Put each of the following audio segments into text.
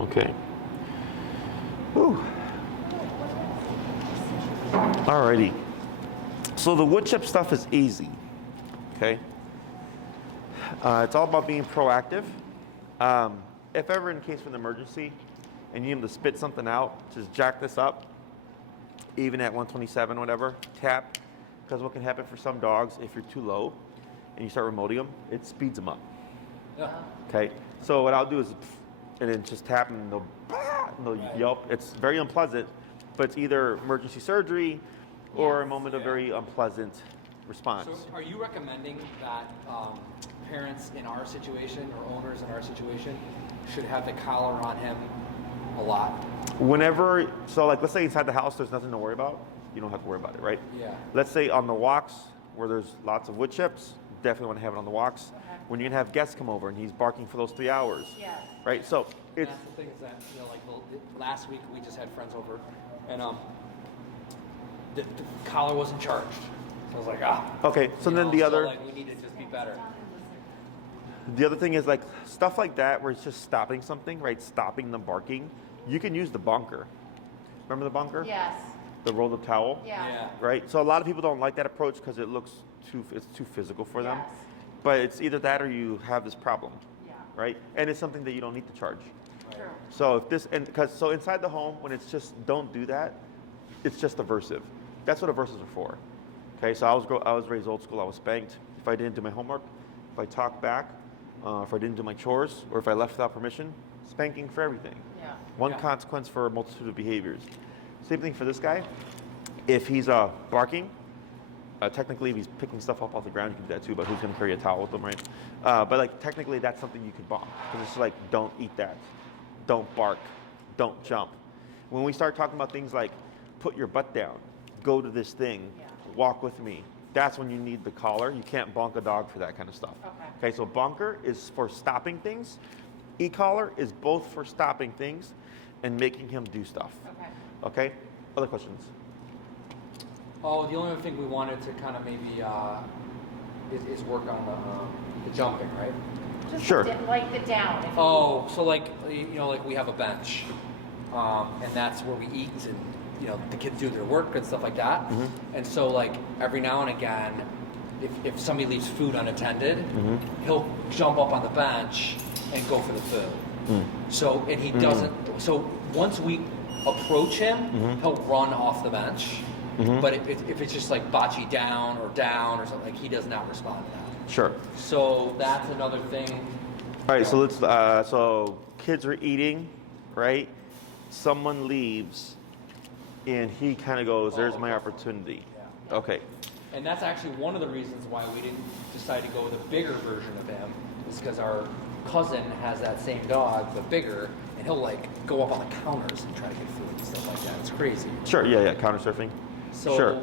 Okay. Whew. Alrighty. So the wood chip stuff is easy. Okay. It's all about being proactive. If ever in case of an emergency and you need to spit something out, just jack this up, even at 127, whatever, tap. Because what can happen for some dogs, if you're too low and you start remoting them, it speeds them up. Yeah. Okay. So what I'll do is, and then just tap and they'll yelp. It's very unpleasant, but it's either emergency surgery or a moment of very unpleasant response. So are you recommending that parents in our situation or owners in our situation should have the collar on him a lot? Whenever, so like let's say inside the house there's nothing to worry about, you don't have to worry about it, right? Yeah. Let's say on the walks where there's lots of wood chips, definitely want to have it on the walks. Okay. When you're gonna have guests come over and he's barking for those 3 hours. Yes. Right, so it's... That's the thing is that, last week we just had friends over and the collar wasn't charged. So I was like, Okay, so then the other... we need to just be better. The other thing is like stuff like that where it's just stopping something, right? Stopping them barking. You can use the bonker. Remember the bonker? Yes. The rolled up towel? Yeah. Right? So a lot of people don't like that approach because it looks it's too physical for them. Yes. But it's either that or you have this problem. Yeah. Right? And it's something that you don't need to charge. True. So if this, and because so inside the home, when it's just don't do that, it's just aversive. That's what aversives are for. Okay, so I was raised old school. I was spanked if I didn't do my homework, if I talked back, if I didn't do my chores, or if I left without permission. Spanking for everything. Yeah. One consequence for a multitude of behaviors. Same thing for this guy. If he's barking, technically if he's picking stuff up off the ground, you can do that too. But who's going to carry a towel with them, right? But like technically, that's something you could bonk because it's like don't eat that, don't bark, don't jump. When we start talking about things like put your butt down, go to this thing, walk with me, that's when you need the collar. You can't bonk a dog for that kind of stuff. Okay, so bonker is for stopping things. E-collar is both for stopping things and making him do stuff. Okay? Other questions? Oh, the only other thing we wanted to kind of maybe is work on the jumping, right? Just Sure. Like the down. If Oh, so like like we have a bench, and that's where we eat, and the kids do their work and stuff like that. Mm-hmm. And so like every now and again, if somebody leaves food unattended, he'll jump up on the bench and go for the food. So and he doesn't. So once we approach him, he'll run off the bench. But if it's just like bocce down or something, like he does not respond to that. Sure. So that's another thing. All right, so let's, so kids are eating, right? Someone leaves and he kind of goes, there's my opportunity. Yeah. Okay. And that's actually one of the reasons why we didn't decide to go with a bigger version of him, is because our cousin has that same dog, but bigger, and he'll like go up on the counters and try to get food and stuff like that. It's crazy. Sure, yeah, counter surfing. So, sure.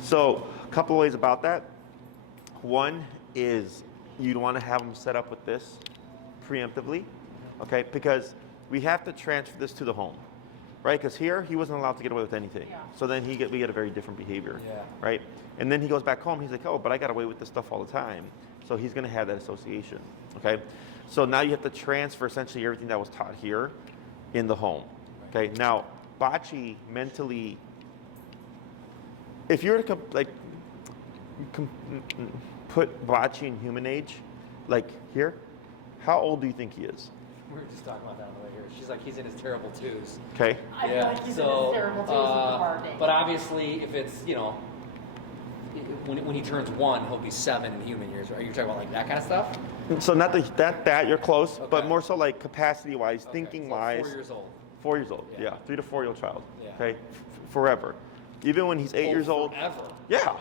So a couple of ways about that. One is you'd want to have them set up with this preemptively, okay? Because we have to transfer this to the home, right? Because here he wasn't allowed to get away with anything. Yeah. So then we get a very different behavior, Yeah. right? And then he goes back home. He's like, oh, but I got away with this stuff all the time. So he's going to have that association, okay? So now you have to transfer essentially everything that was taught here in the home, okay? Now, bocce mentally, if you were to put bocce in human age, like here, how old do you think he is? we were just talking about that on the way here. She's like, he's in his terrible twos. Okay. I feel like he's in his terrible twos with the barking. But obviously, if it's, when he turns 1, he'll be 7 in human years. Are you talking about like that kind of stuff? So not that you're close, Okay. but more so like capacity-wise, thinking-wise. 4 years old. 4 years old, Yeah. yeah. 3 to 4 year old child. Yeah. Okay, forever. Even when he's 8 years old. Forever. Yeah.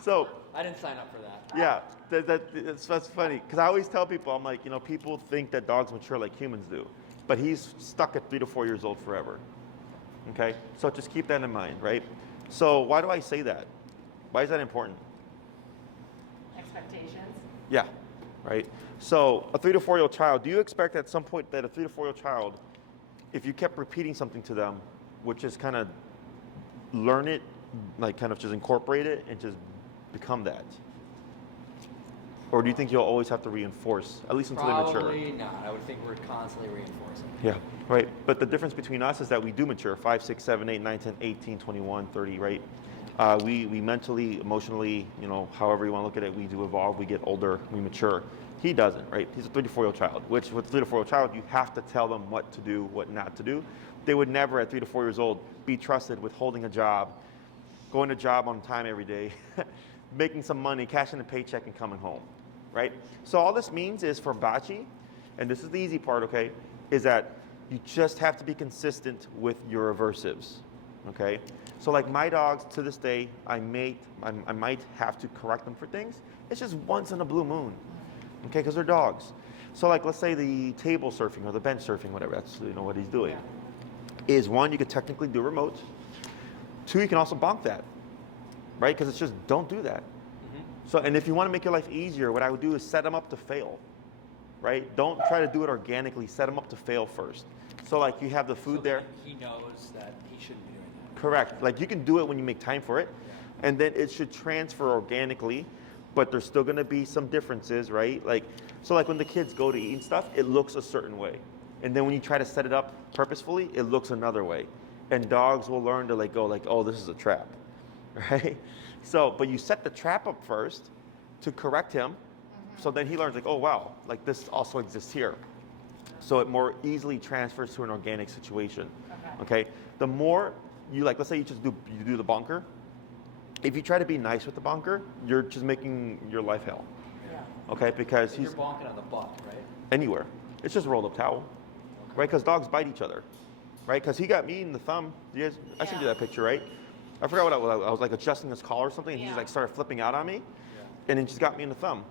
So. I didn't sign up for that. Yeah, that's funny because I always tell people, I'm like, people think that dogs mature like humans do, but he's stuck at 3 to 4 years old forever. Okay, so just keep that in mind, right? So why do I say that? Why is that important? Expectations. Yeah, right. So a 3 to 4 year old child, do you expect at some point that a 3 to 4 year old child, if you kept repeating something to them, would just kind of learn it, like kind of just incorporate it and just become that? Or do you think you'll always have to reinforce, at least until they mature? Probably not. I would think we're constantly reinforcing. Yeah, right. But the difference between us is that we do mature 5, 6, 7, 8, 9, 10, 18, 21, 30, right? We mentally, emotionally, however you want to look at it, we do evolve, we get older, we mature. He doesn't, right? He's a 3 to 4-year-old child, which with a 3 to 4-year-old child, you have to tell them what to do, what not to do. They would never at 3 to 4 years old be trusted with holding a job, going to job on time every day, making some money, cashing a paycheck and coming home, right? So all this means is for Bocce, and this is the easy part, okay, is that you just have to be consistent with your aversives, okay? So like my dogs, to this day, I might have to correct them for things. It's just once in a blue moon, okay, because they're dogs. So like let's say the table surfing or the bench surfing, whatever, that's what he's doing, is one, you could technically do remote. 2, you can also bonk that, right? Because it's just don't do that. So, and if you want to make your life easier, what I would do is set them up to fail, right? Don't try to do it organically. Set them up to fail first. So like you have the food there. He knows that he shouldn't be doing that. Correct. Like you can do it when you make time for it, and then it should transfer organically, but there's still going to be some differences, right? Like, so like when the kids go to eat and stuff, it looks a certain way. And then when you try to set it up purposefully, it looks another way. And dogs will learn to go like, oh, this is a trap, right? So, but you set the trap up first to correct him, so then he learns like, oh wow, like this also exists here. So it more easily transfers to an organic situation. Okay. The more you let's say you do the bonker. If you try to be nice with the bonker, you're just making your life hell. Yeah. Okay, because You're bonking on the butt, right? anywhere. It's just a rolled up towel, right? Because dogs bite each other, right? Because he got me in the thumb. I sent you that picture, right? I forgot what I was like adjusting his collar or something, and he just started flipping out on me, and then just got me in the thumb,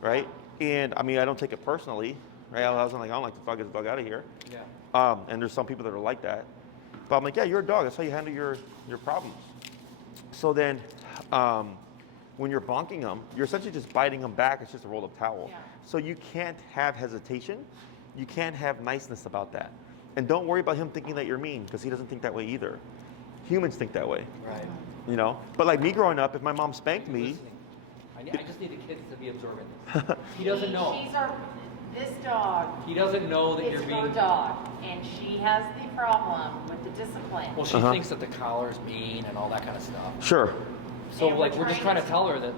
right? And I mean, I don't take it personally, right? I was like, I don't like to get the dog out of here. Yeah. And there's some people that are like that, but I'm like, yeah, you're a dog. That's how you handle your problems. So then, when you're bonking them, you're essentially just biting them back. It's just a rolled up towel. Yeah. So you can't have hesitation. You can't have niceness about that. And don't worry about him thinking that you're mean, because he doesn't think that way either. Humans think that way. Right. But like me growing up, if my mom spanked me, I just need the kids to be observant. He doesn't know. This dog He doesn't know that is you're her being. dog, and she has the problem with the discipline. Well, she thinks that the collar's mean and all that kind of stuff. sure, So And like we're we're just trying trying to- to tell her that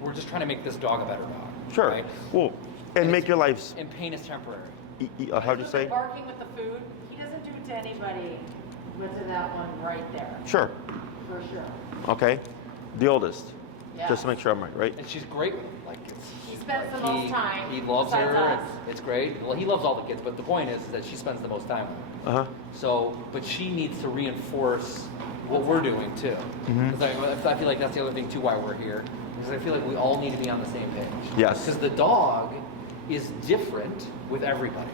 we're just trying to make this dog a better dog. sure. Right? Well, and make your lives, And pain is temporary. how'd you With say? the barking with the food, he doesn't do it to anybody with that one right there, Sure. for sure. Okay. The oldest. Yeah. Just to make sure I'm right, right? And she's great with him. Like He spends the most time. He loves besides her. us. It's great. Well, he loves all the kids, but the point is that she spends the most time with him. Uh-huh. So, but she needs to reinforce what we're doing too. Because I feel like that's the other thing too why we're here. Because I feel like we all need to be on the same page. Yes. Because the dog is different with everybody.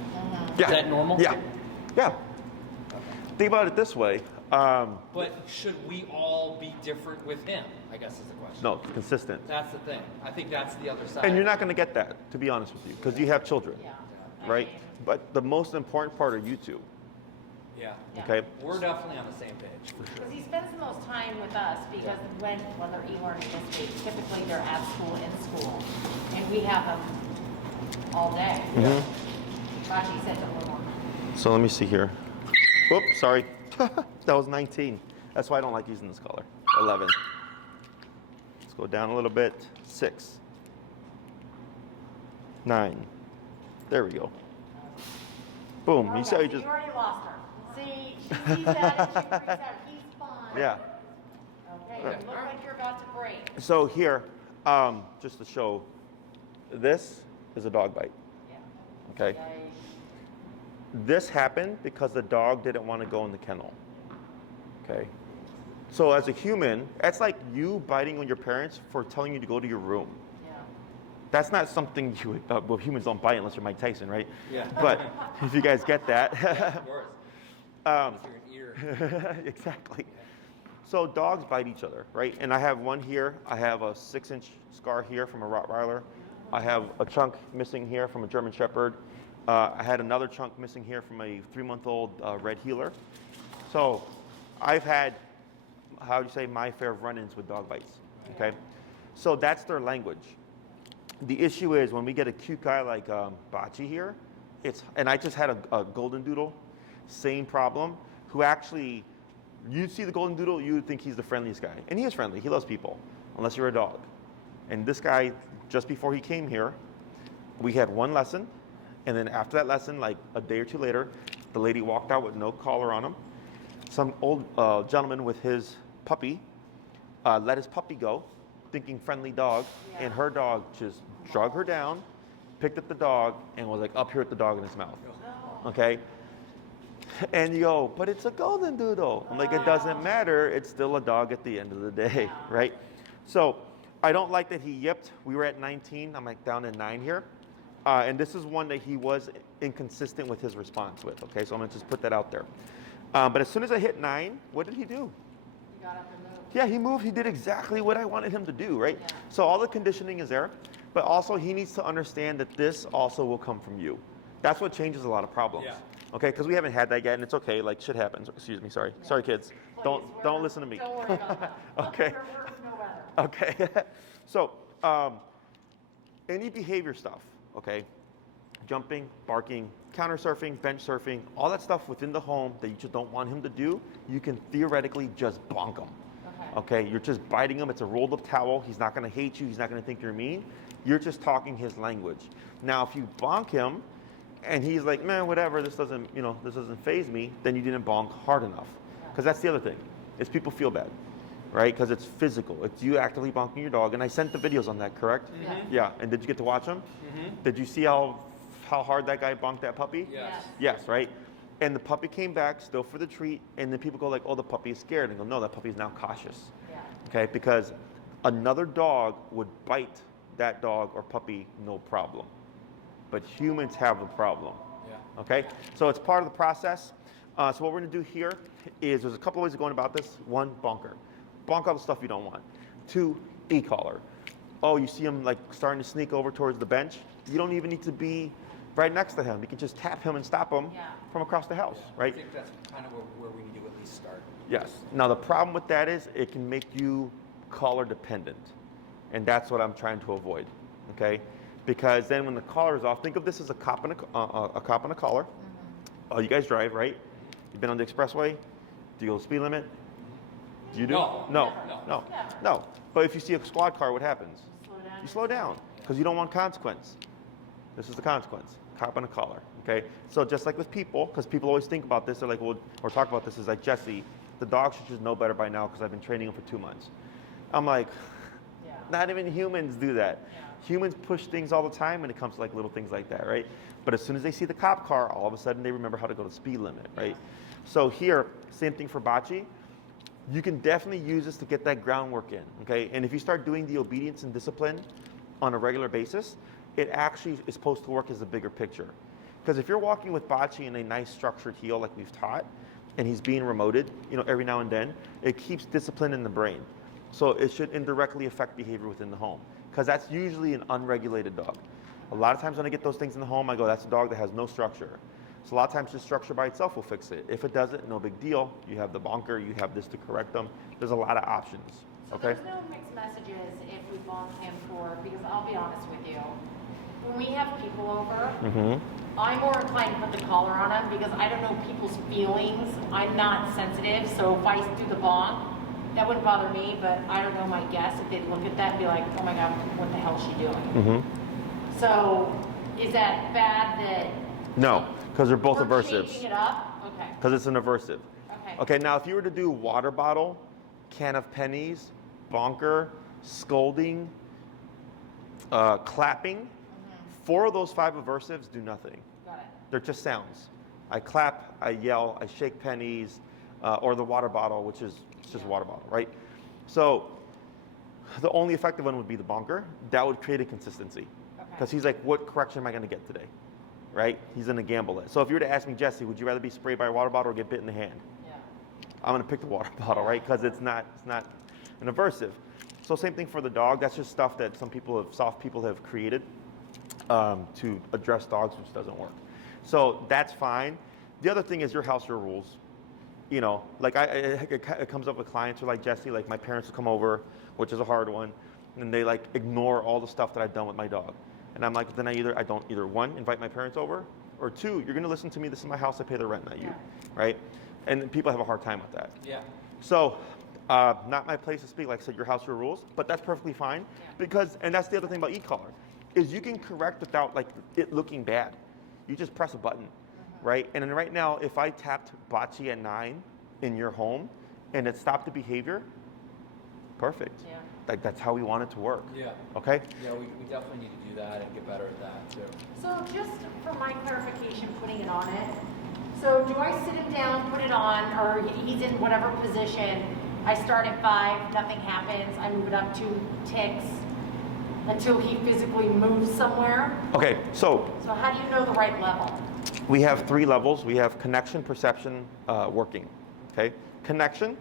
Yeah. Is that normal? Yeah. Yeah. Think about it this way. But should we all be different with him? I guess is the question. No, consistent. That's the thing. I think that's the other side. And you're not going to get that, to be honest with you, because you have children, Yeah. right? I mean, But the most important part are you two, Yeah. Yeah. okay? We're definitely on the same page for sure. Because he spends the most time with us, because when they're e-learning this week, typically they're at school, in school, and we have them all day. Raji said a little more. So let me see here. Whoops, sorry. That was 19. That's why I don't like using this color. 11. Let's go down a little bit. 6. 9. There we go. Boom. You see how you just... You already lost her. See, she sees that and she freaks out. He's fine. Yeah. Okay, you look like you're about to break. So here, just to show, this is a dog bite. Yeah. Okay. This happened because the dog didn't want to go in the kennel. Okay. So as a human, that's like you biting on your parents for telling you to go to your room. Yeah. That's not something well, humans don't bite unless you're Mike Tyson, right? Yeah. But if you guys get that. Of course. Unless you're an ear. Exactly. So dogs bite each other, right? And I have one here. I have a 6-inch scar here from a Rottweiler. I have a chunk missing here from a German Shepherd. I had another chunk missing here from a 3-month-old red heeler. So I've had, how do you say, my fair of run-ins with dog bites, okay? So that's their language. The issue is when we get a cute guy like Bocce here, and I just had a golden doodle, same problem, who actually, you'd see the golden doodle, you would think he's the friendliest guy. And he is friendly, he loves people, unless you're a dog. And this guy, just before he came here, we had one lesson, and then after that lesson, like a day or two later, the lady walked out with no collar on him. Some old gentleman with his puppy let his puppy go, thinking friendly dog, and her dog just drug her down, picked up the dog, and was like up here with the dog in his mouth. Okay? And you go, but it's a golden doodle. I'm like, it doesn't matter. It's still a dog at the end of the day, right? So I don't like that he yipped. We were at 19. I'm like down at 9 here. And this is one that he was inconsistent with his response with. Okay, so I'm going to just put that out there. But as soon as I hit 9, what did he do? He got up and moved. Yeah, he moved. He did exactly what I wanted him to do, right? Yeah. So all the conditioning is there. But also he needs to understand that this also will come from you. That's what changes a lot of problems. Yeah. Okay, because we haven't had that yet, and it's okay. Like, shit happens. Excuse me, sorry. Yeah. Sorry, kids. Please, don't listen to me. Don't worry about that. Okay. We're no better. Okay. So, any behavior stuff, okay? Jumping, barking, counter surfing, bench surfing, all that stuff within the home that you just don't want him to do, you can theoretically just bonk him. Okay, you're just biting him. It's a rolled up towel. He's not going to hate you. He's not going to think you're mean. You're just talking his language. Now, if you bonk him and he's like, man, whatever, this doesn't faze me, then you didn't bonk hard enough. Because that's the other thing, is people feel bad, right? Because it's physical. It's you actively bonking your dog. And I sent the videos on that, correct? Mm-hmm. Yeah. And did you get to watch them? Mm-hmm. Did you see how hard that guy bonked that puppy? Yes. Yes, right? And the puppy came back still for the treat, and then people go like, oh, the puppy is scared. And go, no, that puppy is now cautious. Yeah. Okay, because another dog would bite that dog or puppy, no problem. But humans have the problem. Yeah. Okay, so it's part of the process. So what we're gonna do here is there's a couple of ways of going about this. 1, bonker. Bonk all the stuff you don't want. 2, e-collar. Oh, you see him like starting to sneak over towards the bench. You don't even need to be right next to him. You can just tap him and stop him from across the house, right? I think that's kind of where we need to at least start. Yes. Now the problem with that is it can make you collar dependent, and that's what I'm trying to avoid. Okay, because then when the collar is off, think of this as a cop and a cop and a collar. Oh, you guys drive, right? You've been on the expressway. Do you go the speed limit? Do you do? No. But if you see a squad car, what happens? You slow down because you don't want consequence. This is the consequence. Cop and a collar. Okay. So just like with people, because people always think about this, they're like, well, or talk about this, is like, Jesse, the dog should just know better by now because I've been training him for 2 months. I'm like, not even humans do that. Humans push things all the time when it comes to like little things like that, right? But as soon as they see the cop car, all of a sudden they remember how to go to speed limit, right? So here, same thing for Bocce. You can definitely use this to get that groundwork in, okay? And if you start doing the obedience and discipline on a regular basis, it actually is supposed to work as a bigger picture. Because if you're walking with Bocce in a nice structured heel like we've taught, and he's being remoted, every now and then, it keeps discipline in the brain. So it should indirectly affect behavior within the home, because that's usually an unregulated dog. A lot of times when I get those things in the home, I go, that's a dog that has no structure. So a lot of times just structure by itself will fix it. If it doesn't, no big deal. You have the bonker, you have this to correct them. There's a lot of options, okay? So there's no mixed messages if we bonk him because I'll be honest with you, when we have people over, I'm more inclined to put the collar on them because I don't know people's feelings. I'm not sensitive, so if I do the bonk, that wouldn't bother me, but I don't know my guess if they'd look at that and be like, oh my God, what the hell is she doing? So is that bad that... No, because they're both we're aversives. changing it up? Okay. Because it's an aversive. Okay. Okay, now if you were to do water bottle, can of pennies, bonker, scolding, clapping, 4 of those 5 aversives do nothing. Got it. They're just sounds. I clap, I yell, I shake pennies, or the water bottle, which is just water bottle, right? So the only effective one would be the bonker. That would create a consistency. Because he's like, what correction am I going to get today? Right? He's going to gamble it. So if you were to ask me, Jesse, would you rather be sprayed by a water bottle or get bit in the hand? Yeah. I'm going to pick the water bottle, right? Because it's not an aversive. So same thing for the dog. That's just stuff that soft people have created to address dogs, which doesn't work. So that's fine. The other thing is your house, your rules. Like it comes up with clients who are like, Jesse, like my parents will come over, which is a hard one. and they like ignore all the stuff that I've done with my dog. And I'm like, then I don't either one, invite my parents over, or two, you're gonna listen to me, this is my house, I pay the rent, not you, right? And people have a hard time with that. Yeah. So, not my place to speak, like I said, your house, your rules, but that's perfectly fine, because, and that's the other thing about e-collar, is you can correct without like it looking bad. You just press a button, right? And then right now, if I tapped Bocce at 9 in your home, and it stopped the behavior, perfect. Yeah. Like that's how we want it to work. Yeah. Okay? Yeah, we definitely need to do that and get better at that too. So just for my clarification, putting it on it, so do I sit him down, put it on, or he's in whatever position, I start at 5, nothing happens, I move it up 2 ticks until he physically moves somewhere? Okay, so So how do you know the right level? we have 3 levels. We have connection, perception, working. Okay? Connection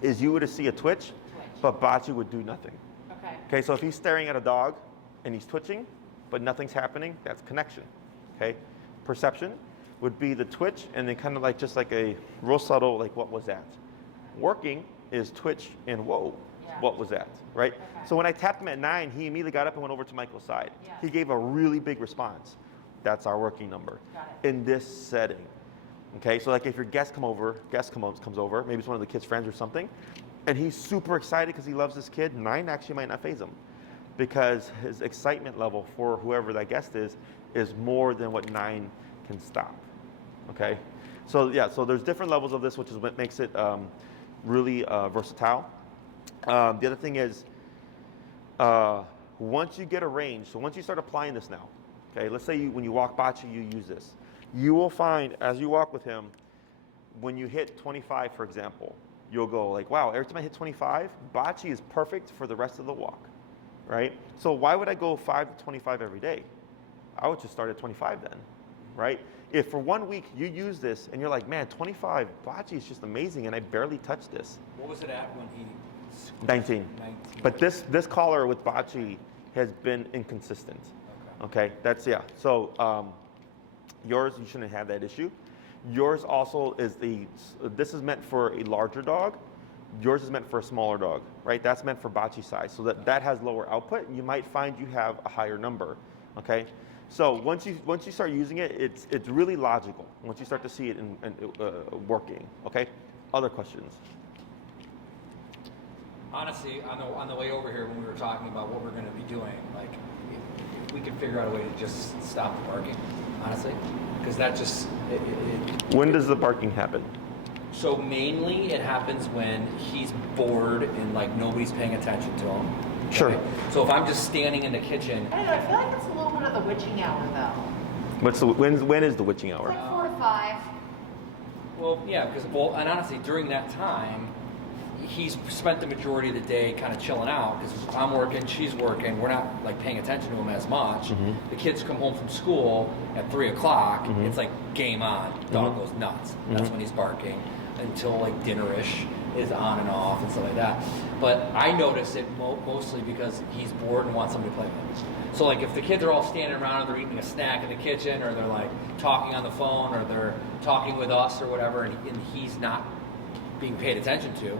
is you would see a twitch, but Bocce would do nothing. Okay. Okay, so if he's staring at a dog and he's twitching, but nothing's happening, that's connection. Okay? Perception would be the twitch and then kind of like just like a real subtle, like what was that? Working is twitch and whoa, what was that? Right? Okay. So when I tapped him at 9, he immediately got up and went over to Michael's side. Yeah. He gave a really big response. That's our working number. Got it. In this setting. Okay, so like if your guest comes over, maybe it's one of the kid's friends or something, and he's super excited because he loves this kid, 9 actually might not faze him because his excitement level for whoever that guest is more than what 9 can stop. Okay, so yeah, so there's different levels of this, which is what makes it really versatile. The other thing is, once you get a range, so once you start applying this now, okay, let's say when you walk Bocce, you use this. You will find, as you walk with him, when you hit 25, for example, you'll go like, wow, every time I hit 25, Bocce is perfect for the rest of the walk, right? So why would I go 5 to 25 every day? I would just start at 25 then, right? If for 1 week you use this and you're like, man, 25, Bocce is just amazing and I barely touched this. What was it at when he? 19. 19. But this collar with Bocce has been inconsistent. Okay, that's, yeah. So yours, you shouldn't have that issue. Yours also is this is meant for a larger dog. Yours is meant for a smaller dog, right? That's meant for Bocce size. So that has lower output. You might find you have a higher number, okay? So once you start using it, it's really logical. Once you start to see it working, okay? Other questions? Honestly, on the way over here when we were talking about what we're going to be doing, like if we could figure out a way to just stop the barking, honestly, because that just When does the barking happen? So mainly it happens when he's bored and like nobody's paying attention to him. Sure. Okay? So if I'm just standing in the kitchen, I don't know, I feel like it's a little bit of the witching hour though. When is the witching It's hour? like 4 to 5. well, yeah, because and honestly, during that time, he's spent the majority of the day kind of chilling out because I'm working, she's working. We're not like paying attention to him as much. Mm-hmm. The kids come home from school at 3 o'clock. Mm-hmm. It's like game on. Dog goes nuts. That's when he's barking until like dinnerish is on and off and stuff like that. But I notice it mostly because he's bored and wants somebody to play with. So like if the kids are all standing around and they're eating a snack in the kitchen or they're like talking on the phone or they're talking with us or whatever and he's not being paid attention to,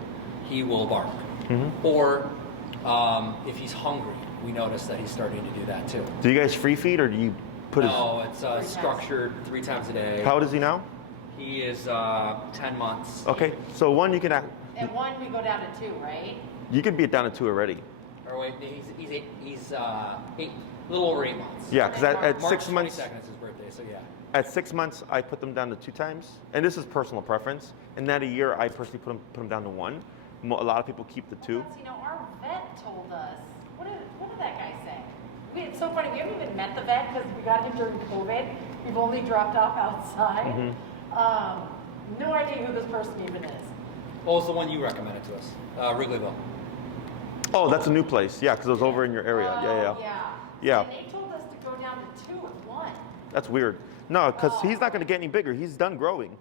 he will bark. Mm-hmm. Or if he's hungry, we notice that he's starting to do that too. Do you guys free feed or do you put No, it's structured 3 times a day. How old is he now? He is 10 months. Okay, so one you can At 1 we go down to 2, right? you could be down to 2 already. Or wait, he's 8, a little over 8 months. Yeah, because at March 6 months, 22nd is his birthday, so yeah. at 6 months I put them down to 2 times, and this is personal preference. And that a year I personally put them down to 1. A lot of people keep the 2. Well, you know, our vet told us, what did that guy say? It's so funny, we haven't even met the vet because we got him during COVID. We've only dropped off outside. Mm-hmm. No idea who this person even is. What was the one you recommended to us? Wrigleyville. Oh, that's a new place. Yeah, because it was over in your area. Oh, Yeah. yeah. And they told us to go down to 2 at 1. That's weird. No, because he's not going to get any bigger. He's done growing.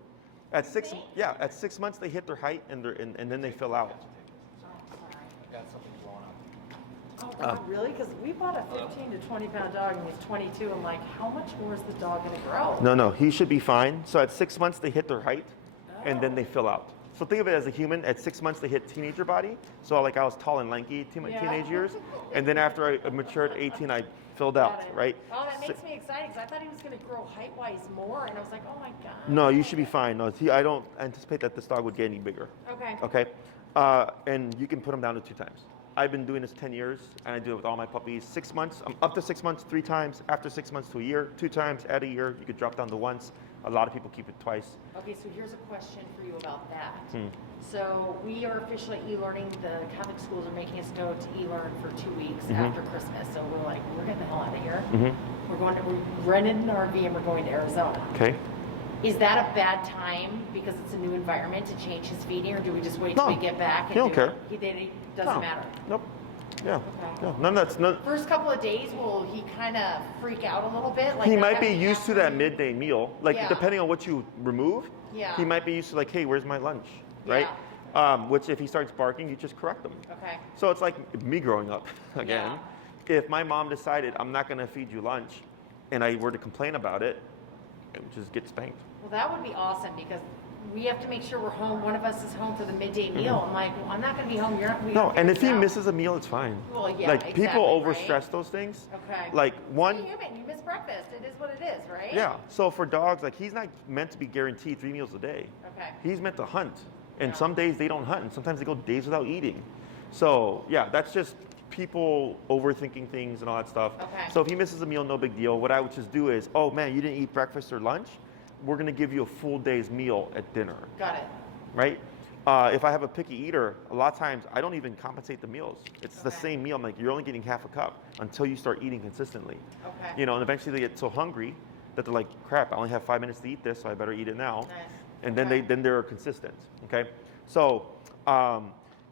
At 6, Really? yeah, at 6 months they hit their height and then they fill out. Oh, sorry. Got something blowing up. Oh, God, really? Because we bought a 15 to 20 pound dog and he's 22. I'm like, how much more is the dog going to grow? No, he should be fine. So at 6 months they hit their height and then they fill out. So think of it as a human. At 6 months, they hit teenager body. So like I was tall and lanky to my teenage years, and then after I matured 18, I filled out, right? Oh, that makes me excited because I thought he was going to grow height-wise more, and I was like, oh my god. No, you should be fine. No, I don't anticipate that this dog would get any bigger. Okay. Okay, and you can put him down to 2 times. I've been doing this 10 years, and I do it with all my puppies. 6 months, up to 6 months, 3 times. After 6 months to a year, 2 times. At a year, you could drop down to once. A lot of people keep it twice. Okay, so here's a question for you about that. So we are officially e-learning. The Catholic schools are making us go to e-learn for 2 weeks after Christmas. So we're like, we're getting the hell out of here. We're renting an RV and we're going to Arizona. Okay. Is that a bad time because it's a new environment to change his feeding, or do we just wait till No, we get back? And he don't care. He doesn't matter. Nope. Yeah. Okay. No, none of that's none. First couple of days, will he kind of freak out a little bit? Like He that might be happened used to after- that midday meal. Like Yeah. depending on what you remove, Yeah. he might be used to like, hey, where's my lunch, right? Which if he starts barking, you just correct him. Okay. So it's like me growing up again. If my mom decided I'm not going to feed you lunch, and I were to complain about it, it would just get spanked. Well, that would be awesome because we have to make sure we're home. One of us is home for the midday meal. I'm like, well, I'm not going to be home. You're not. We No, gotta and figure if he this out. misses a meal, it's fine. Well, yeah, like exactly, people right? overstress those things. Okay. Like one. You're human. You miss breakfast. It is what it is, right? Yeah. So for dogs, like he's not meant to be guaranteed 3 meals a day. Okay. He's meant to hunt, and Yeah. some days they don't hunt, and sometimes they go days without eating. So yeah, that's just people overthinking things and all that stuff. Okay. So if he misses a meal, no big deal. What I would just do is, oh man, you didn't eat breakfast or lunch. We're gonna give you a full day's meal at dinner, Got it. right? If I have a picky eater, a lot of times I don't even compensate the meals. It's the Okay. same meal. I'm like, you're only getting half a cup until you start eating consistently. Okay. You know, and eventually they get so hungry that they're like, crap, I only have 5 minutes to eat this, so I better eat it now. Nice. And then Okay. they're consistent. Okay. So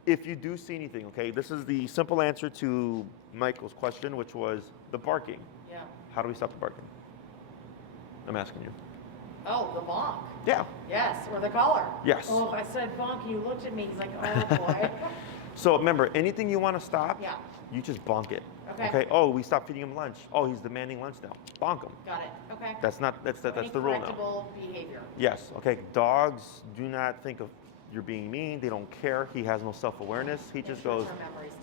if you do see anything, okay, this is the simple answer to Michael's question, which was the barking. Yeah. How do we stop the barking? I'm asking you. Oh, the bonk. Yeah. Yes, or the collar. Yes. Oh, if I said bonk, you looked at me. He's like, oh boy. So remember, anything you want to stop, Yeah. you just bonk it. Okay. Oh, we stopped feeding him lunch. Oh, he's demanding lunch now. Bonk him. Got it. Okay. That's the rule now. Correctable behavior. Yes. Okay. Dogs do not think of you're being mean. They don't care. He has no self-awareness. He just goes, short-term memories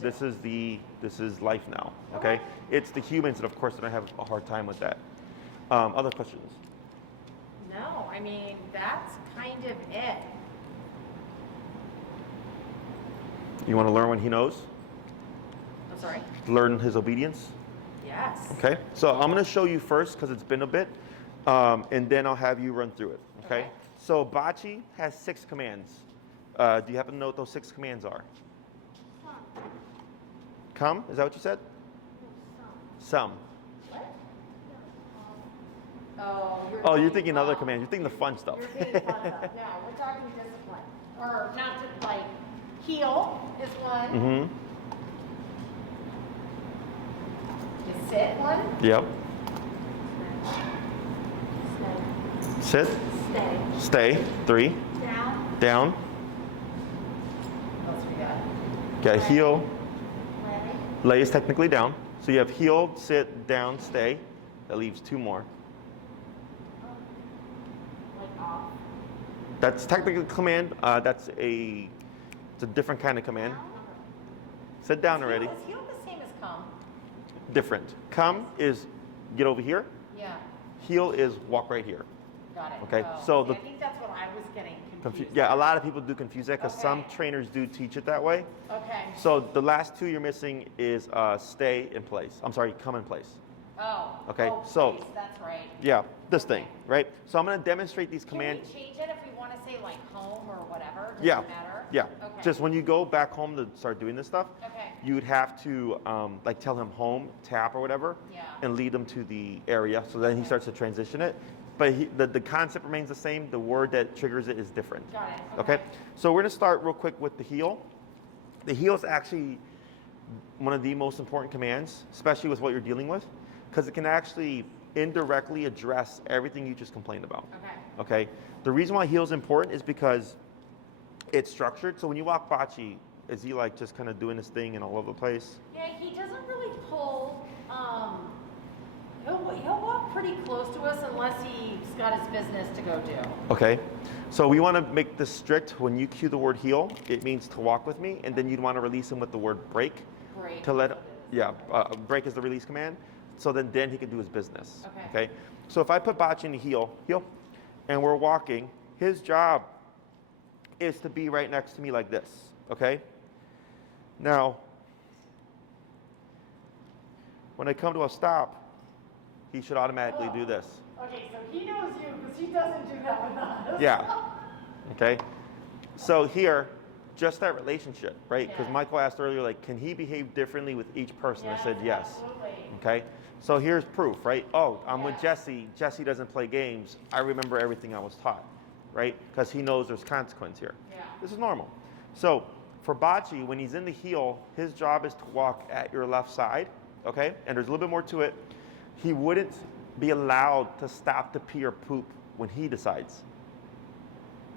this is life now. Okay. It's the humans that, of course, that have a hard time with that. Other questions? No, I mean, that's kind of it. You want to learn when he knows? I'm sorry? Learn his obedience? Yes. Okay. So I'm going to show you first because it's been a bit, and then I'll have you run through it. Okay. Okay. So Bocce has 6 commands. Do you happen to know what those 6 commands are? Come? Is that what you said? Some. Oh, You're thinking other commands. You're thinking the fun stuff. You're thinking fun stuff. Yeah, we're talking discipline. Or not to, like, heel is one. Mm-hmm. Is sit one. Yep. Sit. Stay. Stay. 3. Down. Down. What else we got? Okay. Lay. Heel. Lay. Lay is technically down. So you have heel, sit, down, stay. That leaves 2 more. Like off. That's technically a command. It's a different kind of command. Sit down already. Is heel the same as come? Different. Come is get over here. Yeah. Heel is walk right here. Got it. Okay, Oh, so see, I think that's what I was getting confused. Yeah, a lot of people do confuse that because some Okay. trainers do teach it that way. Okay. So the last 2 you're missing is stay in place. I'm sorry, come in place. Oh. Okay, Oh, so- please, that's right. Yeah, this thing, right? So I'm going to demonstrate these commands. Can we change it if we want to say like home or whatever? Does Yeah, it matter? yeah. Okay. Just when you go back home to start doing this stuff, Okay. you would have to like tell him home, tap or whatever, Yeah. and lead him to the area. So then he starts to transition it. But the concept remains the same. The word that triggers it is different. Got it. Okay. So we're going to start real quick with the heel. The heel is actually one of the most important commands, especially with what you're dealing with, because it can actually indirectly address everything you just complained about. Okay. Okay. The reason why heel is important is because it's structured. So when you walk Bocce, is he like just kind of doing his thing and all over the place? Yeah, he doesn't really pull. He'll walk pretty close to us unless he's got his business to go do. Okay. So we want to make this strict. When you cue the word heel, it means to walk with me, and then you'd want to release him with the word break. Break. To let, break is the release command. So then he can do his business. Okay. So if I put Bocce in the heel, and we're walking, his job is to be right next to me like this. Okay. Now, when I come to a stop, he should automatically do this. Okay, so he knows you because he doesn't do that with us. Yeah. Okay. So here, just that relationship, right? Because Yeah. Michael asked earlier, like, can he behave differently with each person? I said yes. Absolutely. Okay. So here's proof, right? Oh, I'm with Yeah. Jesse. Jesse doesn't play games. I remember everything I was taught, right? Because he knows there's consequence here. Yeah. This is normal. So for Bocce, when he's in the heel, his job is to walk at your left side, okay? And there's a little bit more to it. He wouldn't be allowed to stop to pee or poop when he decides.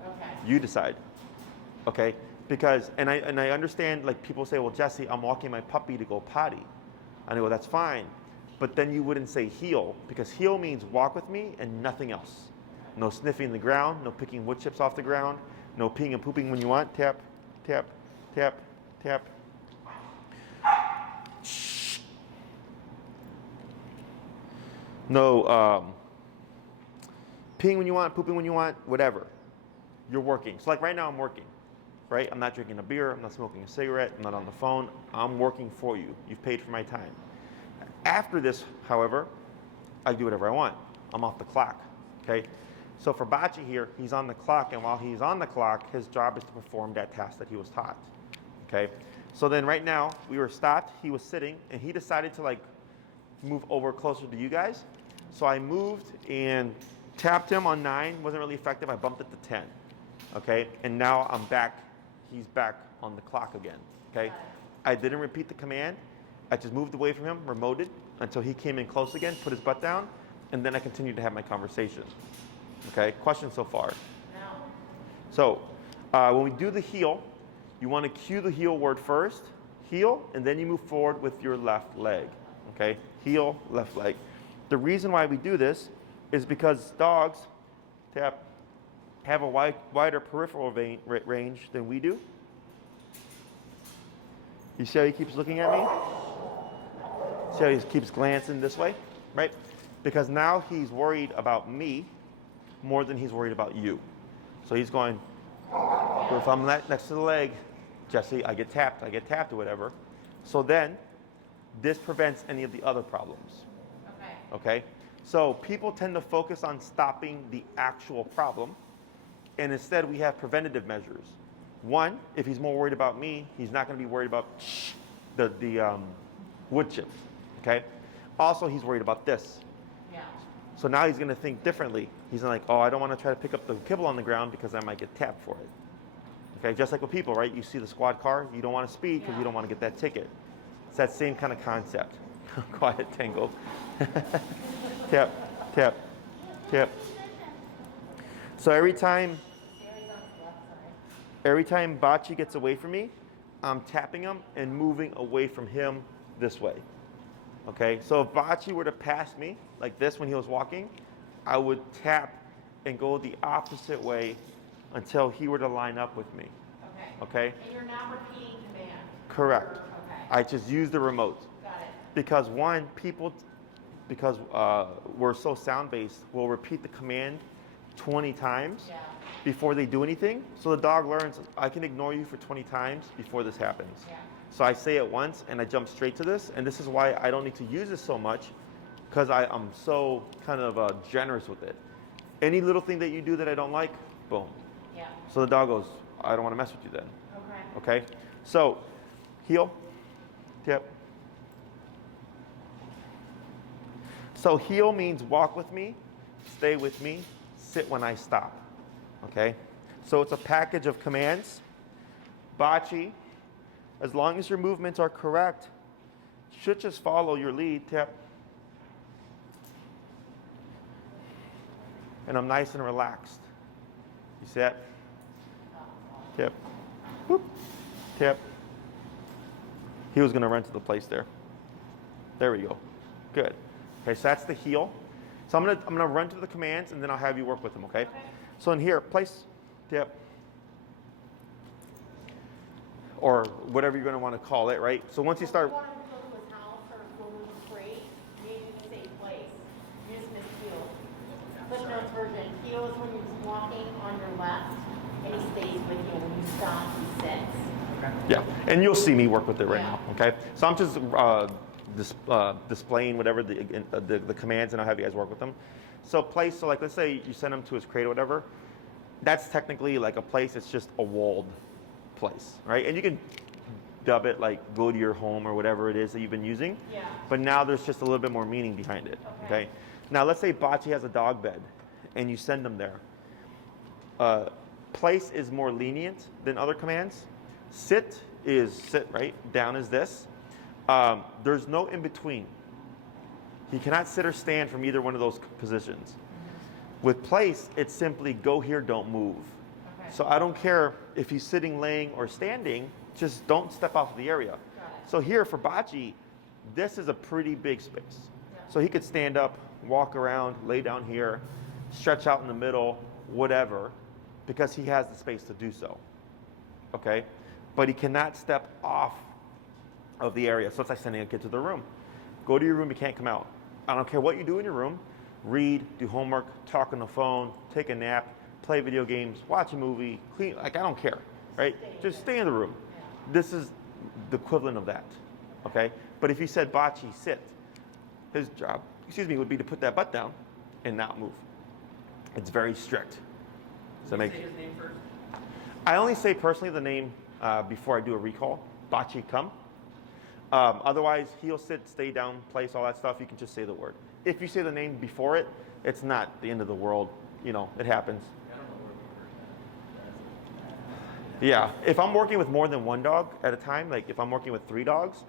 Okay. You decide, okay? Because, and I understand, like, people say, well, Jesse, I'm walking my puppy to go potty. And I go, that's fine. But then you wouldn't say heel, because heel means walk with me and nothing else. No sniffing the ground, no picking wood chips off the ground, no peeing and pooping when you want. Tap, tap, tap, tap. No peeing when you want, pooping when you want, whatever. You're working. So like right now I'm working, right? I'm not drinking a beer, I'm not smoking a cigarette, I'm not on the phone. I'm working for you. You've paid for my time. After this, however, I do whatever I want. I'm off the clock, okay? So for Bocce here, he's on the clock, and while he's on the clock, his job is to perform that task that he was taught, okay? So then right now, we were stopped, he was sitting, and he decided to like move over closer to you guys. So I moved and tapped him on 9, wasn't really effective, I bumped it to 10, okay? And now I'm back, he's back on the clock again, okay? I didn't repeat the command, I just moved away from him, remoted, until he came in close again, put his butt down, and then I continued to have my conversation. Okay, questions so far? No. So, when we do the heel, you want to cue the heel word first, heel, and then you move forward with your left leg. Okay, heel, left leg. The reason why we do this is because dogs have a wider peripheral range than we do. You see how he keeps looking at me? See how he keeps glancing this way, right? Because now he's worried about me more than he's worried about you. So he's going, well, if I'm next to the leg, Jesse, I get tapped or whatever. So then, this prevents any of the other problems. Okay? So people tend to focus on stopping the actual problem, and instead we have preventative measures. One, if he's more worried about me, he's not going to be worried about the wood chips. Okay? Also, he's worried about this. Yeah. So now he's going to think differently. He's like, oh, I don't want to try to pick up the kibble on the ground because I might get tapped for it. Okay, just like with people, right? You see the squad car, you don't want to speed because you don't want to get that ticket. It's that same kind of concept. Quiet tango. Tap, tap, tap. So every time Bocce gets away from me, I'm tapping him and moving away from him this way. Okay, so if Bocce were to pass me like this when he was walking, I would tap and go the opposite way until he were to line up with me. Okay? And you're not repeating command. Correct. Okay. I just use the remote. Got it. Because one, because we're so sound-based, will repeat the command 20 times Yeah. before they do anything. So the dog learns, I can ignore you for 20 times before this happens. Yeah. So I say it once and I jump straight to this, and this is why I don't need to use this so much, because I'm so kind of generous with it. Any little thing that you do that I don't like, boom. Yeah. So the dog goes, I don't want to mess with you then. Okay. Okay? So, heel, tap. So heel means walk with me, stay with me, sit when I stop. Okay? So it's a package of commands. Bocce, as long as your movements are correct, should just follow your lead. Tap. And I'm nice and relaxed. You see that? Tap. Whoop. Tap. He was going to run to the place there. There we go. Good. Okay, so that's the heel. So I'm gonna run through the commands and then I'll have you work with them, okay? So in here, place, tap, or whatever you're gonna want to call it, right? So once you start, If you want him to go to his house or go to the crate, maybe you can say place. You just missed heel. Cliff Notes version. Heel is when you're walking on your left and he stays with you. When you stop, he sits. yeah, and you'll see me work with it right Yeah. now, okay? So I'm just displaying whatever the commands, and I'll have you guys work with them. So place, so like let's say you send him to his crate or whatever, that's technically like a place. It's just a walled place, right? And you can dub it like go to your home or whatever it is that you've been using. Yeah. But now there's just a little bit more meaning behind it, okay? Now let's say Bocce has a dog bed and you send them there. Place is more lenient than other commands. Sit is sit, right? Down is this. There's no in between. He cannot sit or stand from either one of those positions. With place, it's simply go here, don't move. Okay. So I don't care if he's sitting, laying, or standing, just don't step off of the area. Got it. So here for Bocce, this is a pretty big space. Yeah. So he could stand up, walk around, lay down here, stretch out in the middle, whatever, because he has the space to do so. Okay? But he cannot step off of the area. So it's like sending a kid to the room. Go to your room, you can't come out. I don't care what you do in your room. Read, do homework, talk on the phone, take a nap, play video games, watch a movie, clean, like I don't care, right? Just stay in the room. This is the equivalent of that, okay? But if you said Bocce, sit, his job, would be to put that butt down and not move. It's very strict. Does that make sense? Say his name first. I only say personally the name before I do a recall. Bocce, come. Otherwise, he'll sit, stay down, place, all that stuff. You can just say the word. If you say the name before it, it's not the end of the world. You know, it happens. I don't know where we were. Yeah. If I'm working with more than one dog at a time, like if I'm working with 3 dogs,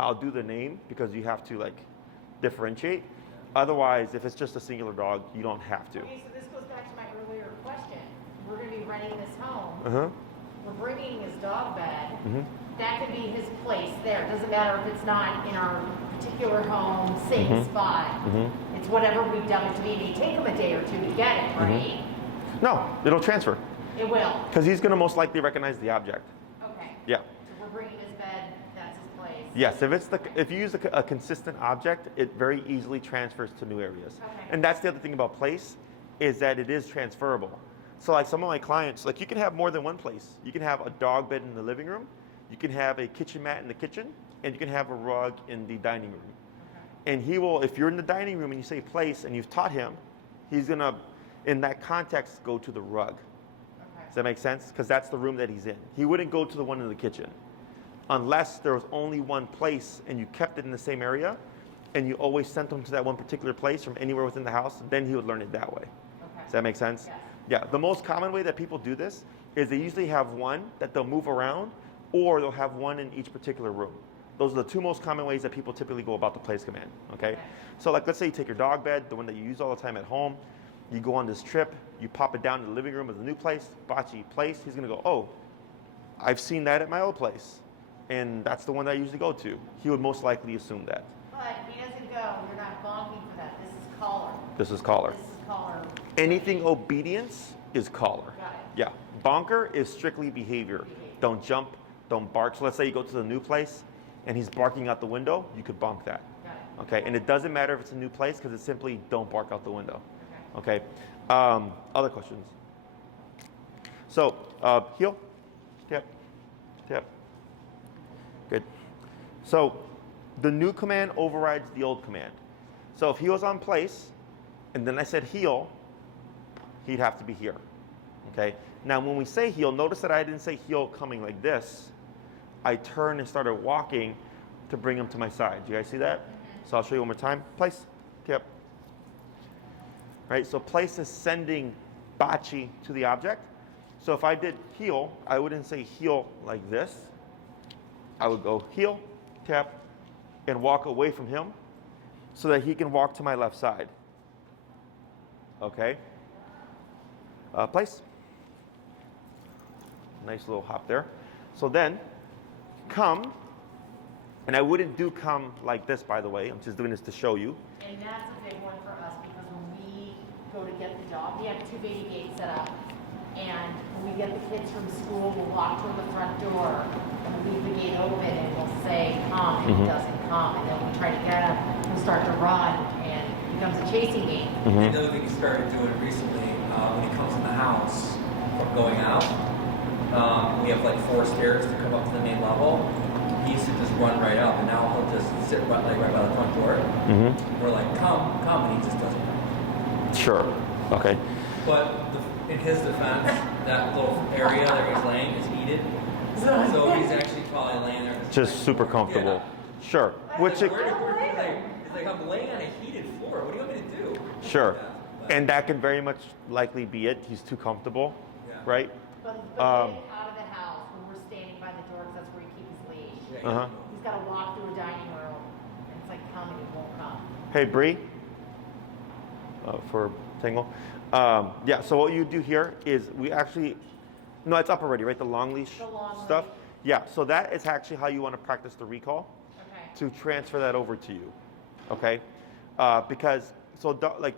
I'll do the name because you have to like differentiate. Otherwise, if it's just a singular dog, you don't have to. Okay, so this goes back to my earlier question. We're going to be renting this home. Uh-huh. We're bringing his dog bed. Mm-hmm. That could be his place there. It doesn't matter if it's not in our particular home, safe Mhm. spot. Mm-hmm. It's whatever we've done it to be. It may take him a day or two to get it, right? No, it'll transfer It will. because he's going to most likely recognize the object. Okay. Yeah. So we're bringing his bed. That's his place. Yes, if you use a consistent object, it very easily transfers to new areas. Okay. And that's the other thing about place, is that it is transferable. So like some of my clients, like you can have more than one place. You can have a dog bed in the living room, you can have a kitchen mat in the kitchen, and you can have a rug in the dining room. And he will, if you're in the dining room and you say place and you've taught him, he's gonna, in that context, go to the rug. Okay. Does that make sense? Because that's the room that he's in. He wouldn't go to the one in the kitchen. Unless there was only one place and you kept it in the same area and you always sent him to that one particular place from anywhere within the house, then he would learn it that way. Okay. Does that make sense? Yes. Yeah, the most common way that people do this is they usually have one that they'll move around, or they'll have one in each particular room. Those are the 2 most common ways that people typically go about the place command, okay? Okay. So like let's say you take your dog bed, the one that you use all the time at home, you go on this trip, you pop it down to the living room as a new place, Bocce place, he's gonna go, oh, I've seen that at my old place, and that's the one that I usually go to. He would most likely assume that. But he doesn't go. You're not bonking for that. This is collar. This is collar. This is collar. Anything obedience is collar. Got it. Yeah. Bonker is strictly behavior. Don't jump, don't bark. So let's say you go to the new place and he's barking out the window, you could bonk that. Got it. Okay. And it doesn't matter if it's a new place because it's simply don't bark out the window. Okay. Okay. Other questions? So heel, tap, tap. Good. So the new command overrides the old command. So if he was on place and then I said heel, he'd have to be here. Okay. Now when we say heel, notice that I didn't say heel coming like this. I turned and started walking to bring him to my side. Do you guys see that? So I'll show you one more time. Place, tap. Right, so place is sending Bocce to the object. So if I did heel, I wouldn't say heel like this. I would go heel, tap, and walk away from him so that he can walk to my left side. Okay? Place. Nice little hop there. So then, come, and I wouldn't do come like this, by the way. I'm just doing this to show you. And that's a big one for us because when go to get the dog. We have 2 baby gates set up. And when we get the kids from school, we'll walk toward the front door and we'll leave the gate open and we'll say, come, and he doesn't come. And then we try to get him, we'll start to run and it becomes a chasing game. Another thing he started doing recently, when he comes in the house from going out, we have like 4 stairs to come up to the main level. He used to just run right up, and now he'll just sit right by the front door. We're like, come, and he just doesn't come. Sure. Okay. But in his defense, that little area that he's laying is heated, so he's actually probably laying there. Just super comfortable. Yeah. Sure. Which He's like, I'm laying on a heated floor. What do you want me to do? Sure. But, And that can very much likely be it. He's too comfortable, right? But getting out of the house when we're standing by the door, because that's where he keeps his leash. yeah, He's got to walk through a dining room, and it's like, come, and he won't come. Hey, Bree, for Tangle. Yeah, so what you do here is we actually, no, it's up already, right? The long leash The long stuff. leash. Yeah, so that is actually how you want to practice the recall Okay. to transfer that over to you, okay? Because, like,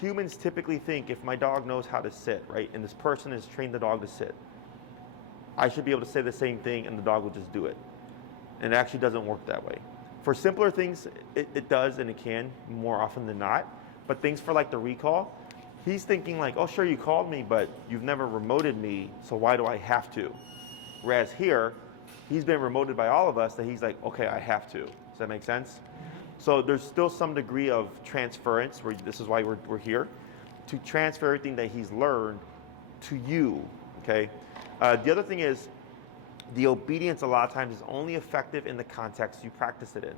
humans typically think if my dog knows how to sit, right, and this person has trained the dog to sit, I should be able to say the same thing and the dog will just do it. And it actually doesn't work that way. For simpler things, it does and it can more often than not. But things for like the recall, he's thinking like, oh sure, you called me, but you've never remoted me, so why do I have to? Whereas here, he's been remoted by all of us that he's like, okay, I have to. Does that make sense? So there's still some degree of transference, where this is why we're here, to transfer everything that he's learned to you, okay? The other thing is, the obedience a lot of times is only effective in the context you practice it in.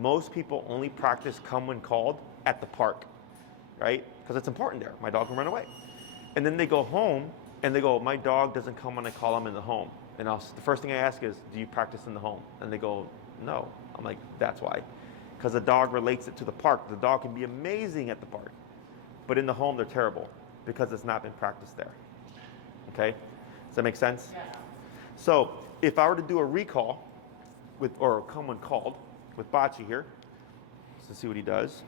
Most people only practice come when called at the park, right? Because it's important there. My dog can run away. And then they go home and they go, my dog doesn't come when I call him in the home. And the first thing I ask is, do you practice in the home? And they go, no. I'm like, that's why. Because the dog relates it to the park. The dog can be amazing at the park, but in the home they're terrible because it's not been practiced there. Okay? Does that make sense? Yeah. So if I were to do a recall or come when called with Bocce here, to see what he does.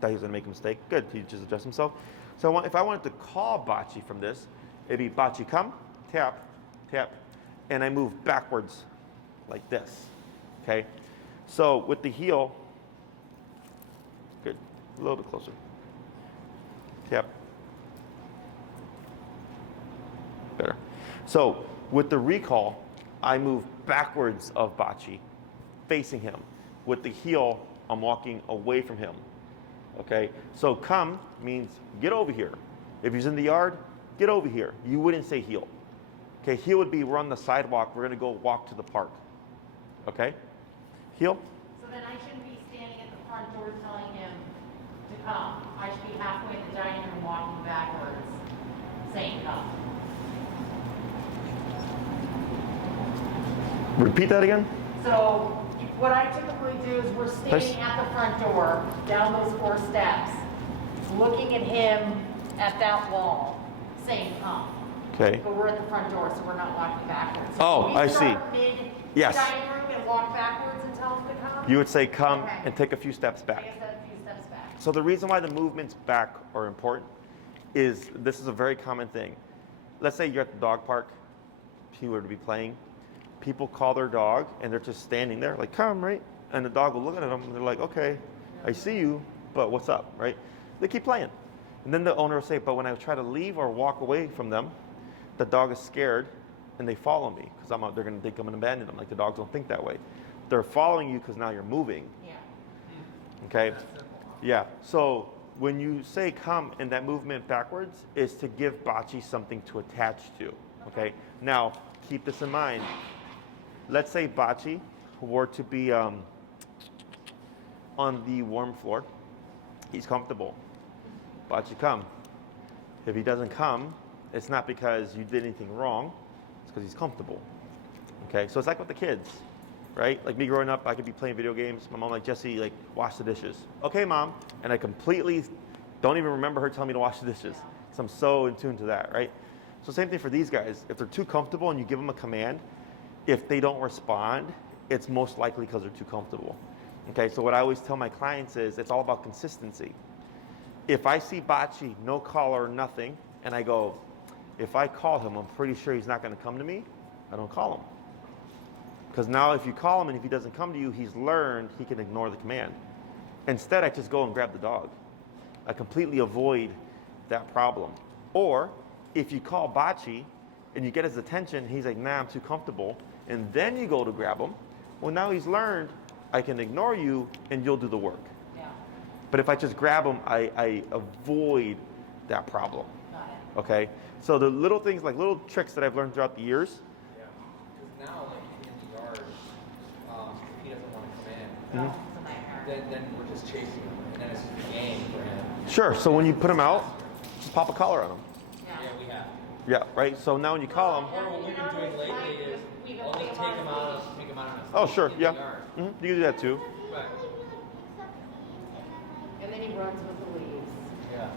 Thought he was going to make a mistake. Good, he just adjusts himself. So if I wanted to call Bocce from this, it'd be Bocce come, tap, tap, and I move backwards like this. Okay? So with the heel, good, a little bit closer. Tap. Better. So with the recall, I move backwards of Bocce, facing him. With the heel, I'm walking away from him. Okay? So come means get over here. If he's in the yard, get over here. You wouldn't say heel. Okay, heel would be we're on the sidewalk, we're gonna go walk to the park. Okay? Heel? So then I shouldn't be standing at the front door telling him to come. I should be halfway in the dining room walking backwards, saying come. Repeat that again? So what I typically do is we're standing at the front door, down those 4 steps, looking at him at that wall, saying come. Okay. But we're at the front door, so we're not walking backwards. Oh, Can we I start see. mid Yes. dining room and walk backwards and tell him to come? You would say come Okay. and take a few steps back. Take a few steps back. So the reason why the movements back are important is this is a very common thing. Let's say you're at the dog park, if you were to be playing, people call their dog and they're just standing there like come, right? And the dog will look at them and they're like, okay, I see you, but what's up, right? They keep playing. And then the owner will say, but when I try to leave or walk away from them, the dog is scared and they follow me because they're going to think I'm going to abandon them. Like the dogs don't think that way. They're following you because now you're moving. Yeah. Okay? Yeah. So when you say come and that movement backwards is to give Bocce something to attach to. Okay? Now, keep this in mind. Let's say Bocce were to be on the warm floor. He's comfortable. Bocce come. If he doesn't come, it's not because you did anything wrong. It's because he's comfortable. Okay? So it's like with the kids. Right? Like me growing up, I could be playing video games. My mom like, Jesse, like, wash the dishes. Okay, Mom. And I completely don't even remember her telling me to wash the dishes. Because I'm so in tune to that, right? So same thing for these guys. If they're too comfortable and you give them a command, if they don't respond, it's most likely because they're too comfortable. Okay, so what I always tell my clients is it's all about consistency. if I see Bocce, no collar, nothing, and I go, if I call him, I'm pretty sure he's not going to come to me, I don't call him. Because now if you call him and if he doesn't come to you, he's learned he can ignore the command. Instead, I just go and grab the dog. I completely avoid that problem. Or if you call Bocce and you get his attention, he's like, nah, I'm too comfortable. And then you go to grab him. Well, now he's learned I can ignore you and you'll do the work. Yeah. But if I just grab him, I avoid that problem. Got it. Okay? So the little things, like little tricks that I've learned throughout the years. Yeah. Because now, like in the yard, if he doesn't want to come in, No, it's a nightmare. then we're just chasing him, and then it's just a game for him. Sure. So when you put him out, just pop a collar on him. Yeah. Yeah, we have. Yeah, right? So now when you call him, Or what we've been doing lately is I'll just take him out on a oh, sure, in the yeah. yard. You can do that too. Right. And then he runs with the leaves. Yeah.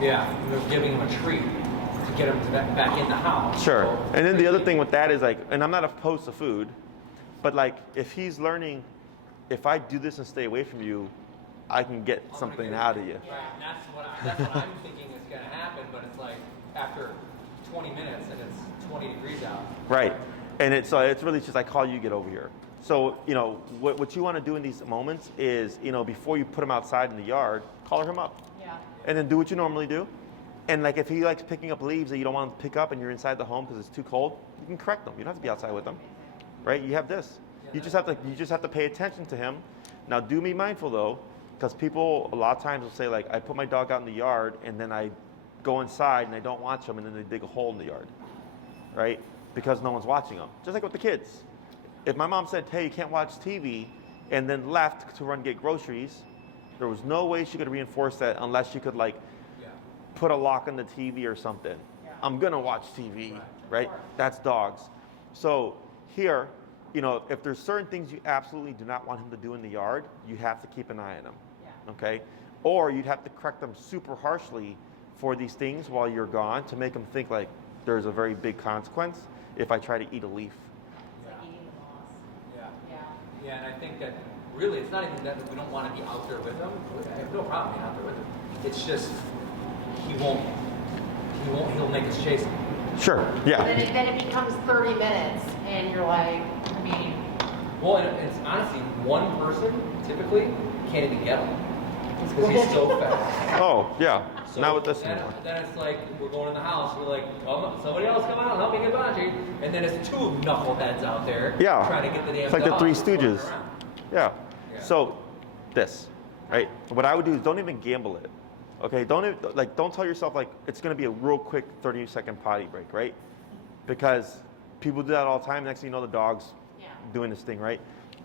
Yeah, we're giving him a treat to get him back in the house. Sure. So- And then the other thing with that is like, and I'm not opposed to food, but like if he's learning, if I do this and stay away from you, I can get I'm something gonna get out it. of you. Right, and that's what I'm thinking is going to happen, but it's like after 20 minutes and it's 20 degrees out. Right. And it's really just I call you, get over here. So, you know, what you want to do in these moments is, you know, before you put him outside in the yard, collar him up. Yeah. And then do what you normally do. And like if he likes picking up leaves that you don't want him to pick up and you're inside the home because it's too cold, you can correct them. You don't have to be outside with them. Right? You have this. You just have to pay attention to him. Now do be mindful though, because people a lot of times will say like, I put my dog out in the yard and then I go inside and I don't watch them and then they dig a hole in the yard. Right? Because no one's watching them. Just like with the kids. If my mom said, hey, you can't watch TV, and then left to run get groceries, there was no way she could reinforce that unless she could like put a lock on the TV or something. Yeah. I'm gonna watch TV, right? That's dogs. So here, you know, if there's certain things you absolutely do not want him to do in the yard, you have to keep an eye on him, Yeah. okay? Or you'd have to correct them super harshly for these things while you're gone to make them think like there's a very big consequence if I try to eat a leaf. It's like eating the moss. Yeah. Yeah. Yeah, and I think that really it's not even that we don't want to be out there with him. I have no problem being out there with him. It's just he'll make us chase him. Sure, yeah. Then it becomes 30 minutes, and you're like, I mean, Well, and it's honestly one person typically can't even get him because he's so fast. Oh, yeah. So Not with this then, anymore. then it's like we're going in the house. We're like, somebody else come out, help me get Bocce. And then it's two knuckleheads out there Yeah. trying to get the damn It's like the dog Three running Stooges. around. Yeah. Yeah. So, this, right? What I would do is don't even gamble it. Okay, don't tell yourself like it's gonna be a real quick 30-second potty break, right? Because people do that all the time. Next thing you know, the dog's yeah. doing this thing, right?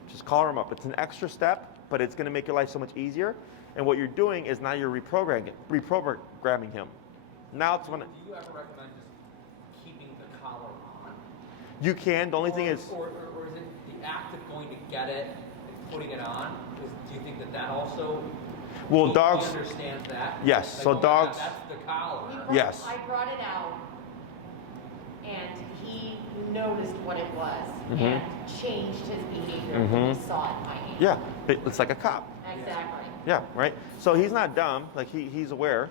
Just collar them up. It's an extra step, but it's gonna make your life so much easier. And what you're doing is now you're reprogramming him. Now it's when Do you ever recommend just keeping the collar on? you can. The only thing is, or is it the act of going to get it and putting it on? Do you think that also? well, he dogs. understands that. Yes, Like, so oh my God, dogs- that's the collar. Yes. I brought it out, and he noticed what it was Mhm. and changed his behavior when he saw it in my hand. Yeah, it's like a cop. Exactly. Yeah, right. So he's not dumb. Like he's aware.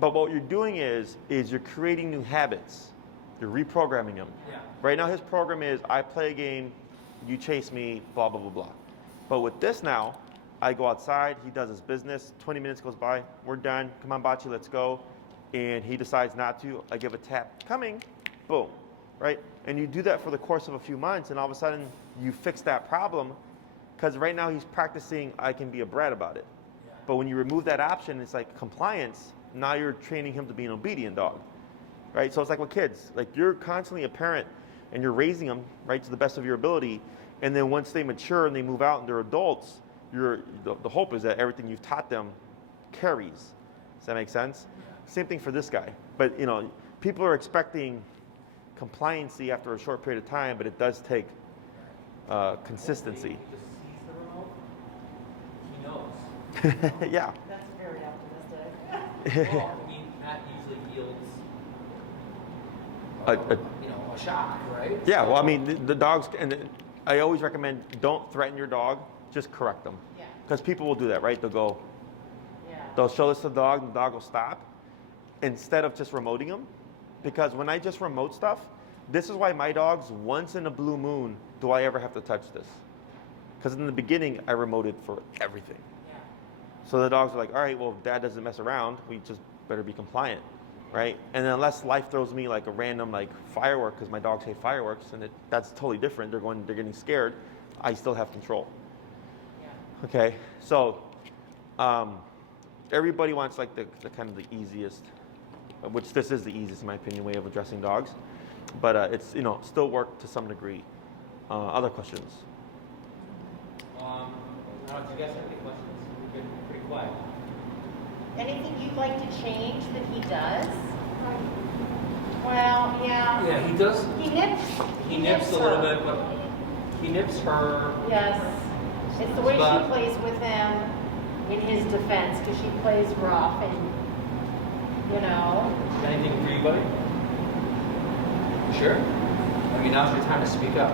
But what you're doing is you're creating new habits. You're reprogramming him. Yeah. Right now his program is I play a game, you chase me, blah blah blah blah. But with this now, I go outside, he does his business, 20 minutes goes by, we're done, come on Bocce, let's go. And he decides not to, I give a tap, coming, boom, right? And you do that for the course of a few months and all of a sudden you fix that problem because right now he's practicing I can be a brat about it. Yeah. But when you remove that option, it's like compliance, now you're training him to be an obedient dog, right? So it's like with kids, like you're constantly a parent and you're raising them, right, to the best of your ability. And then once they mature and they move out and they're adults, the hope is that everything you've taught them carries. Does that make sense? Same thing for this guy. But you know, people are expecting compliancy after a short period of time, but it does take consistency. He knows. Yeah. That's very optimistic. Well, I mean, that usually yields, a shock, right? Yeah, well, I mean, the dogs, and I always recommend don't threaten your dog just correct them. Yeah. Because people will do that, right? Yeah. They'll show this to the dog, and the dog will stop instead of just remoting them. Because when I just remote stuff, this is why my dogs, once in a blue moon, do I ever have to touch this. Because in the beginning, I remoted for everything. Yeah. So the dogs are like, all right, well, if dad doesn't mess around, we just better be compliant, right? And then unless life throws me like a random like firework, because my dogs hate fireworks, and that's totally different. They're getting scared. I still have control. Yeah. Okay, so everybody wants like the kind of the easiest, which this is the easiest in my opinion way of addressing dogs, but it's still work to some degree. Other questions? Do you guys have any questions? We've been pretty quiet. Anything you'd like to change that he does? Well, yeah. Yeah, he does. He nips. He nips a little her. bit, but he nips her. Yes. It's the way But- she plays with him in his defense, because she plays rough and, Anything for you, buddy? Sure. I mean, now's your time to speak up.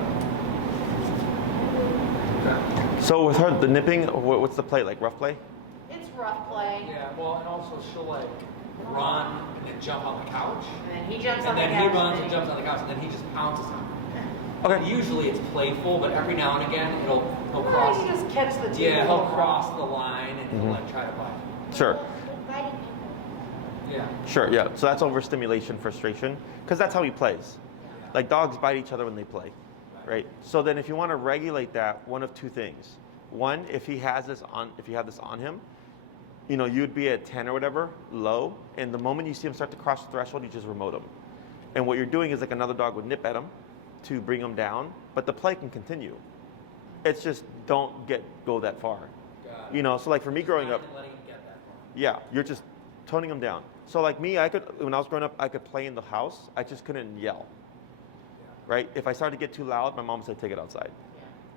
Okay. So with her, the nipping, what's the play like? Rough play? it's rough play. Yeah, well, and also she'll like run and then jump on the couch. And then he jumps on And the then he couch. runs and jumps on the couch, and then he just pounces on her. Okay. Usually it's playful, but every now and again he'll Well, cross. you just catch the two. Yeah, he'll cross the line and he'll like try to bite. Sure. Yeah. Sure, yeah. So that's overstimulation, frustration, because that's how he plays. Like dogs bite each other when they play, right? So then if you want to regulate that, one of two things. One, if you have this on him, you'd be at 10 or whatever, low, and the moment you see him start to cross the threshold, you just remote him. And what you're doing is like another dog would nip at him to bring him down, but the play can continue. It's just don't go that far. So like for me growing up, Letting him get that far. yeah, you're just toning them down. So like me, when I was growing up, I could play in the house. I just couldn't yell, right? If I started to get too loud, my mom said, take it outside.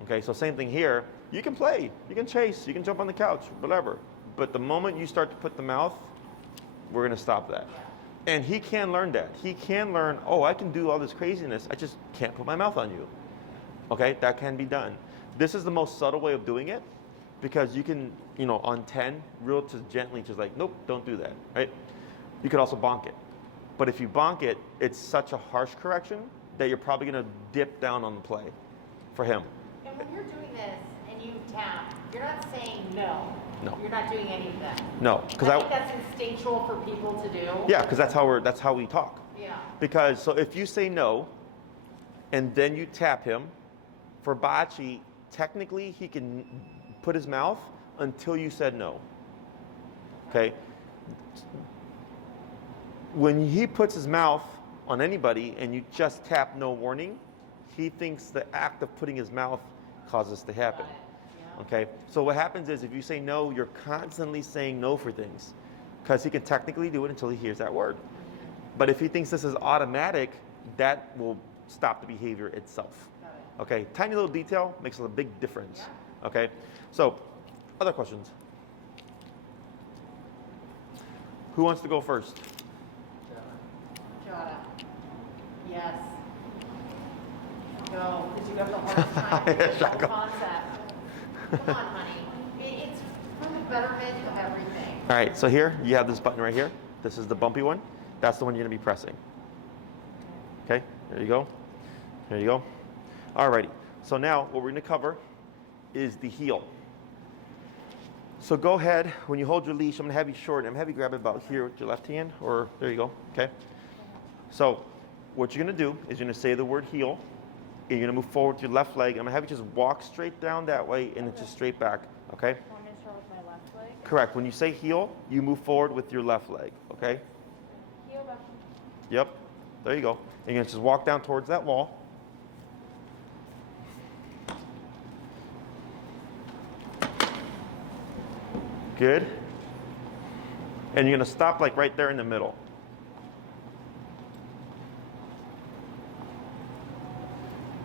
Okay, so same thing here. You can play, you can chase, you can jump on the couch, whatever. But the moment you start to put the mouth, we're gonna stop that. And he can learn that. He can learn, I can do all this craziness. I just can't put my mouth on you. Okay, that can be done. This is the most subtle way of doing it, because you can, on 10, real just gently, just like, nope, don't do that, right? You could also bonk it. But if you bonk it, it's such a harsh correction that you're probably gonna dip down on the play for him. And when you're doing this and you tap, you're not saying no. No. You're not doing any of that. No, because I think that's instinctual for people to do. yeah, because that's how we talk. Yeah. Because so if you say no, and then you tap him, for Bocce, technically he can put his mouth until you said no. Okay. When he puts his mouth on anybody and you just tap no warning, he thinks the act of putting his mouth causes this to happen. Okay, so what happens is if you say no, you're constantly saying no for things, because he can technically do it until he hears that word. But if he thinks this is automatic, that will stop the behavior itself. Okay, tiny little detail makes a big difference. Okay, so other questions? Who wants to go first? Jada. Yes. Go, because you have the hardest time with Yeah, the go. concept. Come on, honey. It's for the betterment of everything. All right, so here you have this button right here. This is the bumpy one. That's the one you're going to be pressing. Okay, there you go. There you go. All righty. So now what we're going to cover is the heel. So go ahead, when you hold your leash, I'm going to have you short. I'm going to have you grab it about here with your left hand, or there you go. Okay. So what you're going to do is you're going to say the word heel. And you're going to move forward with your left leg. I'm going to have you just walk straight down that way and then just straight back. Okay? Want me to start with my left leg? Correct. When you say heel, you move forward with your left leg. Okay? Heel back. Yep. There you go. And you're going to just walk down towards that wall. Good. And you're going to stop like right there in the middle.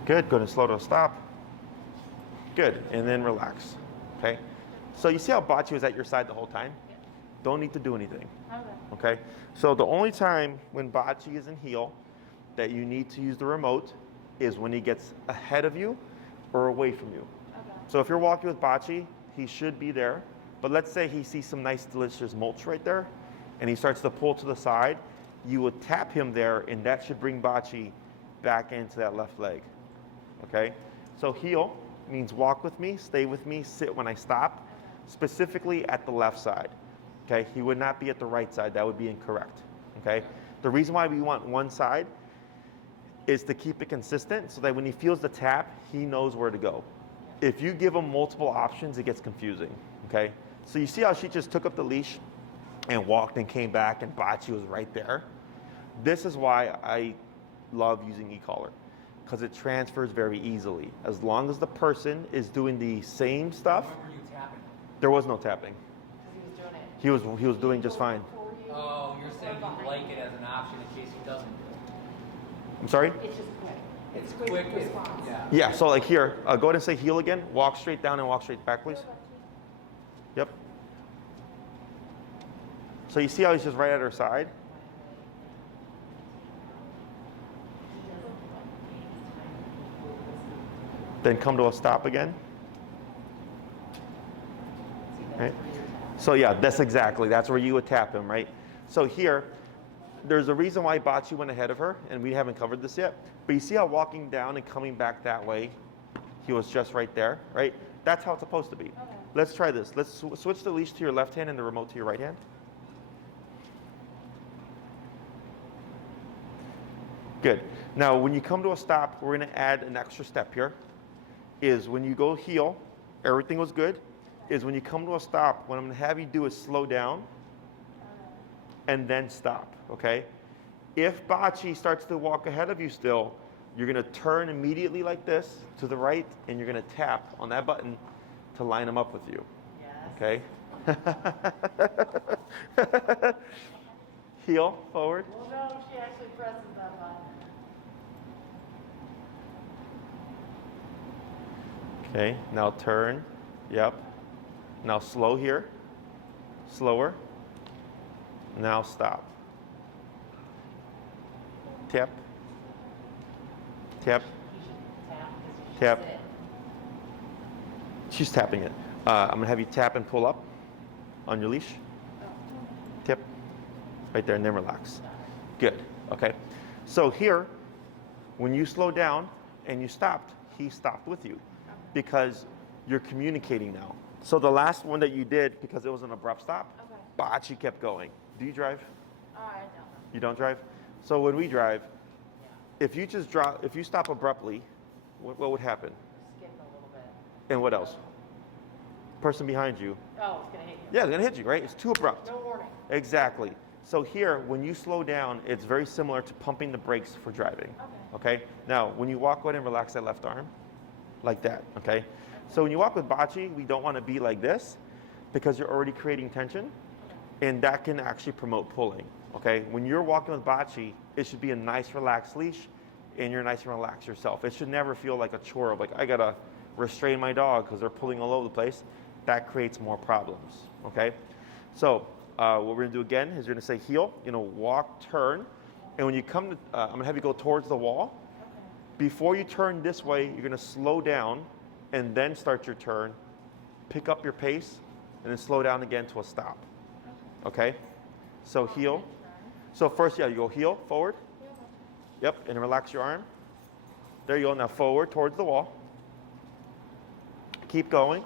Good. Going to slow to a stop. Good. And then relax. Okay? So you see how Bocce was at your side the whole time? Don't need to do anything. Okay. Okay? So the only time when Bocce is in heel that you need to use the remote is when he gets ahead of you or away from you. Okay. So if you're walking with Bocce, he should be there. But let's say he sees some nice, delicious mulch right there, and he starts to pull to the side. You would tap him there, and that should bring Bocce back into that left leg. Okay? So heel means walk with me, stay with me, sit when I stop, specifically at the left side. Okay? He would not be at the right side. That would be incorrect. Okay? The reason why we want one side is to keep it consistent so that when he feels the tap, he knows where to go. If you give him multiple options, it gets confusing. Okay? So you see how she just took up the leash and walked and came back and Bocce was right there? This is why I love using e-collar, because it transfers very easily. As long as the person is doing the same stuff, When were you tapping? there was no tapping. Because he was doing it. He was doing just fine. Oh, you're saying you like it as an option in case he doesn't do it. I'm sorry? It's just quick. It's quick quick. response. Yeah. Yeah, so like here, go ahead and say heel again. Walk straight down and walk straight back, please. Yep. So you see how he's just right at her side? Then come to a stop again. Right? So yeah, that's where you would tap him, right? So here, there's a reason why Bocce went ahead of her, and we haven't covered this yet. But you see how walking down and coming back that way, he was just right there, right? That's how it's supposed to be. Okay. Let's try this. Let's switch the leash to your left hand and the remote to your right hand. Good. Now, when you come to a stop, we're going to add an extra step here. Is when you go heel, everything was good. Is when you come to a stop, what I'm going to have you do is slow down and then stop, okay? If Bocce starts to walk ahead of you still, you're going to turn immediately like this to the right, and you're going to tap on that button to line him up with you, Yes. okay? Heel, forward. Well, no, she actually presses that button. Okay, now turn. Yep. Now slow here. Slower. Now stop. Tap. Tap. You should tap because you should Tap. sit. She's tapping it. I'm going to have you tap and pull up on your leash. Tip. Right there, and then relax. Good. Okay. So here, when you slow down and you stopped, he stopped with you because you're communicating now. So the last one that you did, because it was an abrupt stop, Okay. Bocce kept going. Do you drive? All right, no. You don't drive? So when we drive, if you just drop, if you stop abruptly, what would happen? Skip a little bit. And what else? Person behind you. Oh, it's gonna hit you. Yeah, it's gonna hit you, right? It's too abrupt. No warning. Exactly. So here, when you slow down, it's very similar to pumping the brakes for driving. Okay? Now, when you walk, go ahead and relax that left arm, like that, okay? So when you walk with Bocce, we don't want to be like this because you're already creating tension, and that can actually promote pulling, okay? When you're walking with Bocce, it should be a nice, relaxed leash, and you're nice and relaxed yourself. It should never feel like a chore of like, I gotta restrain my dog because they're pulling all over the place. That creates more problems, okay? So what we're gonna do again is you're gonna say heel, walk, turn, and when you come to, I'm gonna have you go towards the wall. Before you turn this way, you're gonna slow down and then start your turn, pick up your pace, and then slow down again to a stop, okay? So heel. So first, you go heel, forward. Yep, and relax your arm. There you go, now forward towards the wall. Keep going.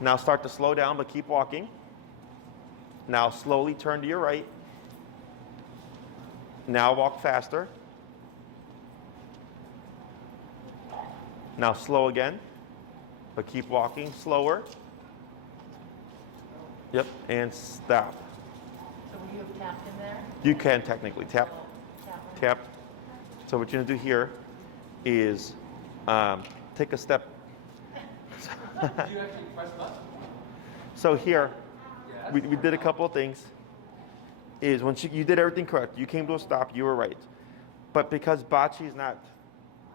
Now start to slow down, but keep walking. Now slowly turn to your right. Now walk faster. Now slow again, but keep walking slower. Yep, and stop. So would you have tapped in there? You can technically tap, Tap. tap. So what you're gonna do here is take a step. Did you actually press button? So here, Yeah. we did a couple of things. Is when you did everything correct, you came to a stop, you were right. But because Bocce is not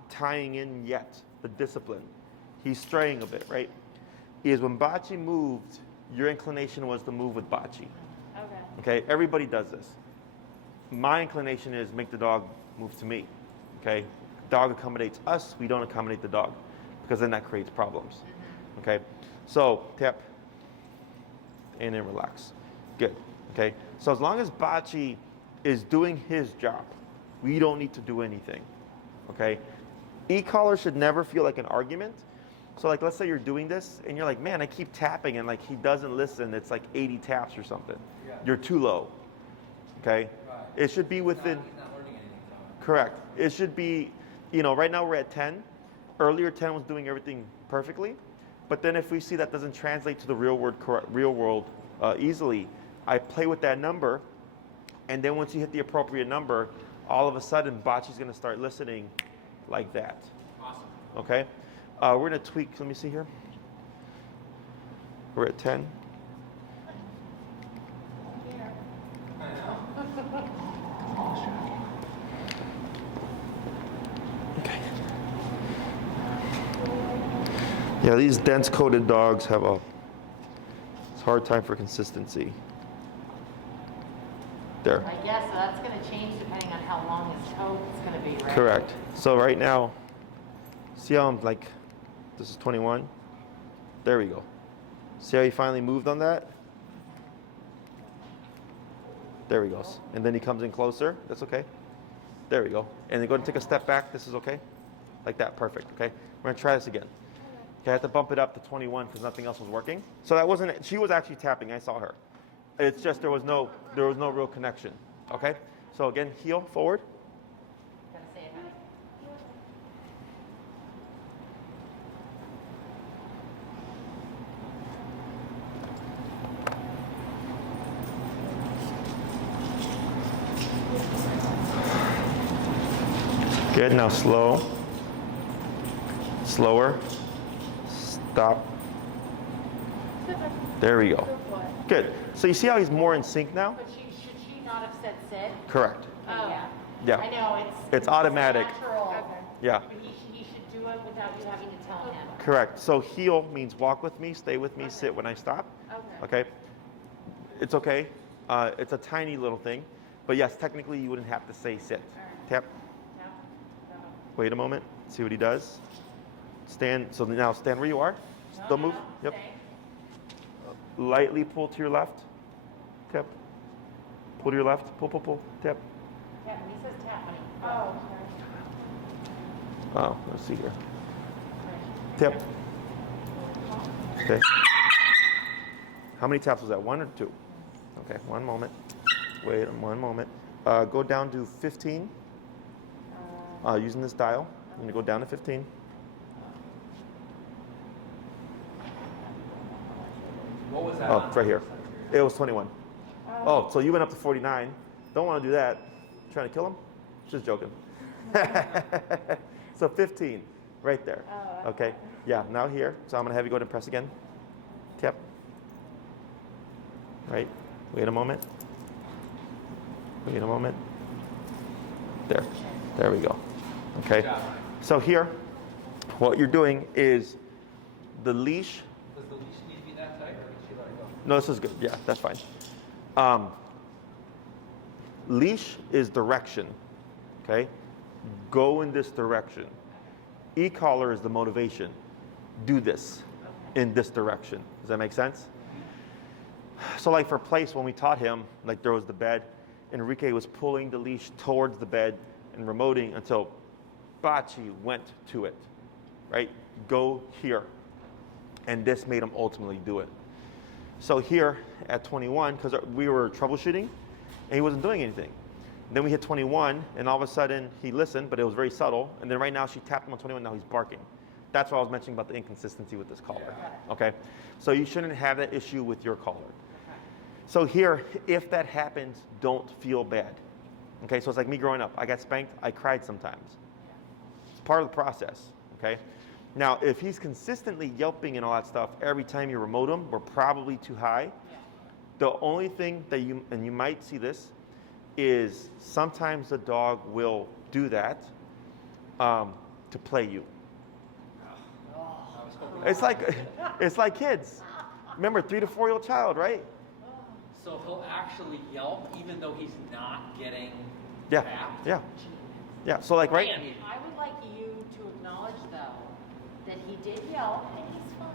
tying in yet the discipline, he's straying a bit, right? Is when Bocce moved, your inclination was to move with Bocce. Okay. Okay, everybody does this. My inclination is make the dog move to me. Okay, dog accommodates us, we don't accommodate the dog, because then that creates problems. Okay, so tap, and then relax. Good. Okay, so as long as Bocce is doing his job, we don't need to do anything. Okay, e-collar should never feel like an argument. So like, let's say you're doing this and you're like, man, I keep tapping and like he doesn't listen. It's like 80 taps or something. Yeah. You're too low. Okay, Right. it should be within. He's not learning anything from it. Correct. It should be, right now we're at 10. Earlier 10 was doing everything perfectly. But then if we see that doesn't translate to the real world easily, I play with that number. And then once you hit the appropriate number, all of a sudden Bocce's going to start listening like that. Awesome. Okay? We're going to tweak. Let me see here. We're at 10. I know. Okay. Yeah, these dense coated dogs have a hard time for consistency. There. I guess so that's going to change depending on how long his toe is going to be, right? Correct. So right now, see how I'm like, this is 21. There we go. See how he finally moved on that? There he goes. And then he comes in closer. That's okay. There we go. And then go and take a step back. This is okay. Like that. Perfect. Okay. We're going to try this again. Okay, I had to bump it up to 21 because nothing else was working. So that wasn't, she was actually tapping. I saw her. It's just there was no real connection. Okay? So again, heel forward. Gotta say it, honey. Good. Now slow. Slower. Stop. There we go. Good. So you see how he's more in sync now? But should she not have said sit? Correct. Oh, yeah. Yeah. I know, It's automatic. Natural. Yeah. But he should do it without you having to tell him. Correct. So heel means walk with me, stay with me, sit when I stop. Okay. It's okay. It's a tiny little thing. But yes, technically you wouldn't have to say sit. Tap. Wait a moment. See what he does. Stand. So now stand where you are. Don't move. Yep. Stay. Lightly pull to your left. Tap. Pull to your left. Pull, pull, pull. Tap. Yeah, he says tap, honey. Oh, Oh, let's see here. Tap. Okay. How many taps was that? 1 or 2? Okay, 1 moment. Wait 1 moment. Go down to 15. Using this dial. I'm going to go down to 15. What was that? Oh, right here. It was 21. Oh, so you went up to 49. Don't want to do that. Trying to kill him? Just joking. So 15, right there. Okay. Yeah, now here. So I'm going to have you go ahead and press again. Tap. Right. Wait a moment. Wait a moment. There. There we go. Okay. Good job, Ryan. So here, what you're doing is the leash. Does the leash need to be that tight, or can she let it go? No, this is good. Yeah, that's fine. Leash is direction. Okay? Go in this direction. E-collar is the motivation. Do this in this direction. Does that make sense? So like for place, when we taught him, like there was the bed, Enrique was pulling the leash towards the bed and remoting until Bocce went to it, right? Go here. And this made him ultimately do it. So here at 21, because we were troubleshooting, and he wasn't doing anything. Then we hit 21, and all of a sudden he listened, but it was very subtle. And then right now she tapped him on 21, now he's barking. That's what I was mentioning about the inconsistency with this collar. Okay? So you shouldn't have that issue with your collar. So here, if that happens, don't feel bad. Okay, so it's like me growing up. I got spanked, I cried sometimes. It's part of the process, okay? Now, if he's consistently yelping and all that stuff every time you remote him, we're probably too high. The only thing that you might see this, is sometimes the dog will do that to play you. It's like kids. Remember, 3 to 4 year old child, right? So he'll actually yelp even though he's not getting Yeah, tapped? yeah. Yeah, so like, right? And I would like you to acknowledge, though, that he did yell, and he's fine.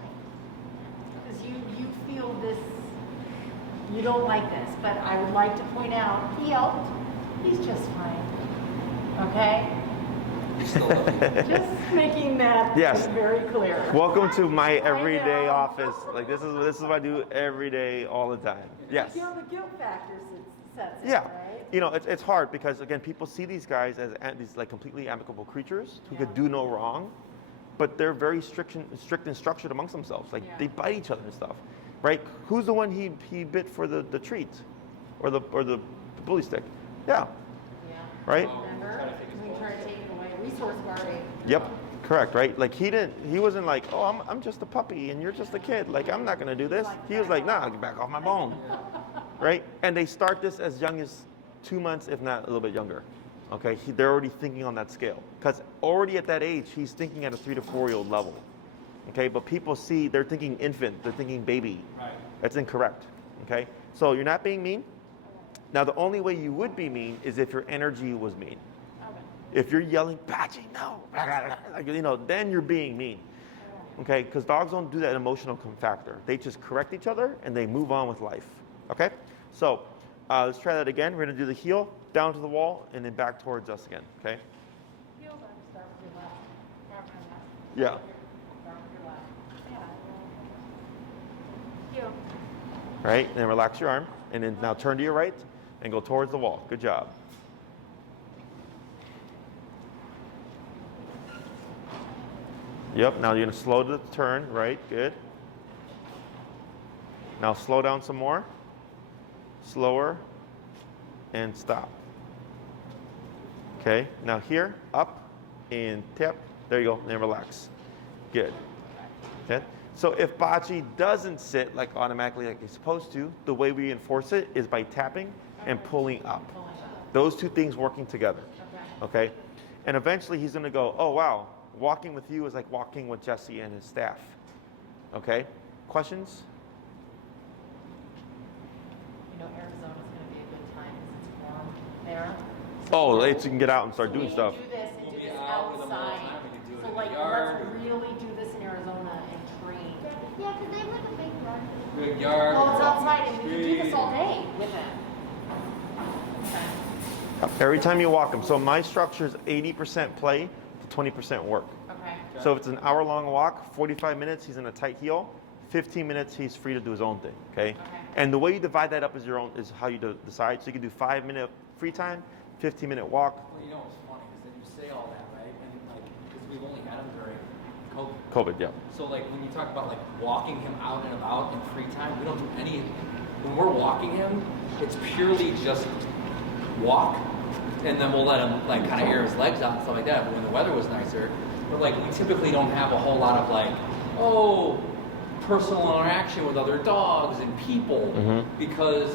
Because you feel this, you don't like this, but I would like to point out, he yelped, he's just fine. Okay? we still love you. Just making that Yes. very clear. Welcome to my everyday know. office. Like this is what I do every day, all the time. Yes. You know, the guilt factor sets in, Yeah. right? You know, it's hard because again, people see these guys as these like completely amicable creatures who could do no wrong, but they're very strict and structured amongst themselves. Like they bite each other and stuff, right? Who's the one he bit for the treat, or the bully stick? Yeah. Yeah. Right. Remember? We try to take it away. Resource guarding. Yep. Correct. Right. Like he wasn't like, oh, I'm just a puppy and you're just a kid. Like I'm not gonna do this. He was like, nah, get back off my bone. Right. And they start this as young as 2 months, if not a little bit younger. Okay. They're already thinking on that scale because already at that age he's thinking at a 3 to 4 year old level. Okay. But people see they're thinking infant. They're thinking baby. Right. That's incorrect. Okay. So you're not being mean. Now the only way you would be mean is if your energy was mean. If you're yelling, Bocce, no, like, you know, then you're being mean. Okay, because dogs don't do that emotional factor. They just correct each other and they move on with life. Okay, so let's try that again. We're gonna do the heel down to the wall and then back towards us again. Okay. Heel back, start with your left. Arm on left. Yeah. Start with your left. Yeah. Heel. Right, and then relax your arm, and then now turn to your right and go towards the wall. Good job. Yep, now you're gonna slow the turn, right, good. Now slow down some more, slower, and stop. Okay, now here, up, and tap, there you go, and then relax. Good, okay. So if Bocce doesn't sit like automatically like he's supposed to, the way we enforce it is by tapping and pulling up. Those two things working together, okay? And eventually he's gonna go, oh wow, walking with you is like walking with Jesse and his staff. Okay? Questions? You know, Arizona's going to be a good time because it's warm there. Oh, so you can get out and start so doing we stuff. Do this and We'll do be this out with them all the outside. time. We can do it So in like, the yard. let's really do this in Arizona and train. Yeah, because they have like a big yard. Big yard. Well, it's walking outside the and we can do this street. all day with them. Okay. Every time you walk him. So my structure is 80% play to 20% work. Okay. So if it's an hour-long walk, 45 minutes, he's in a tight heel. 15 minutes, he's free to do his own thing. Okay. And the way you divide that up is is how you decide. So you can do 5-minute free time, 15-minute walk. Well, you know what's funny is that you say all that, right? And like, because we've only had him during COVID. COVID, yeah. So like when you talk about like walking him out and about in free time, we don't do any. When we're walking him, it's purely just walk, and then we'll let him like kind of air his legs out and stuff like that. But when the weather was nicer, but like we typically don't have a whole lot of like, personal interaction with other dogs and people because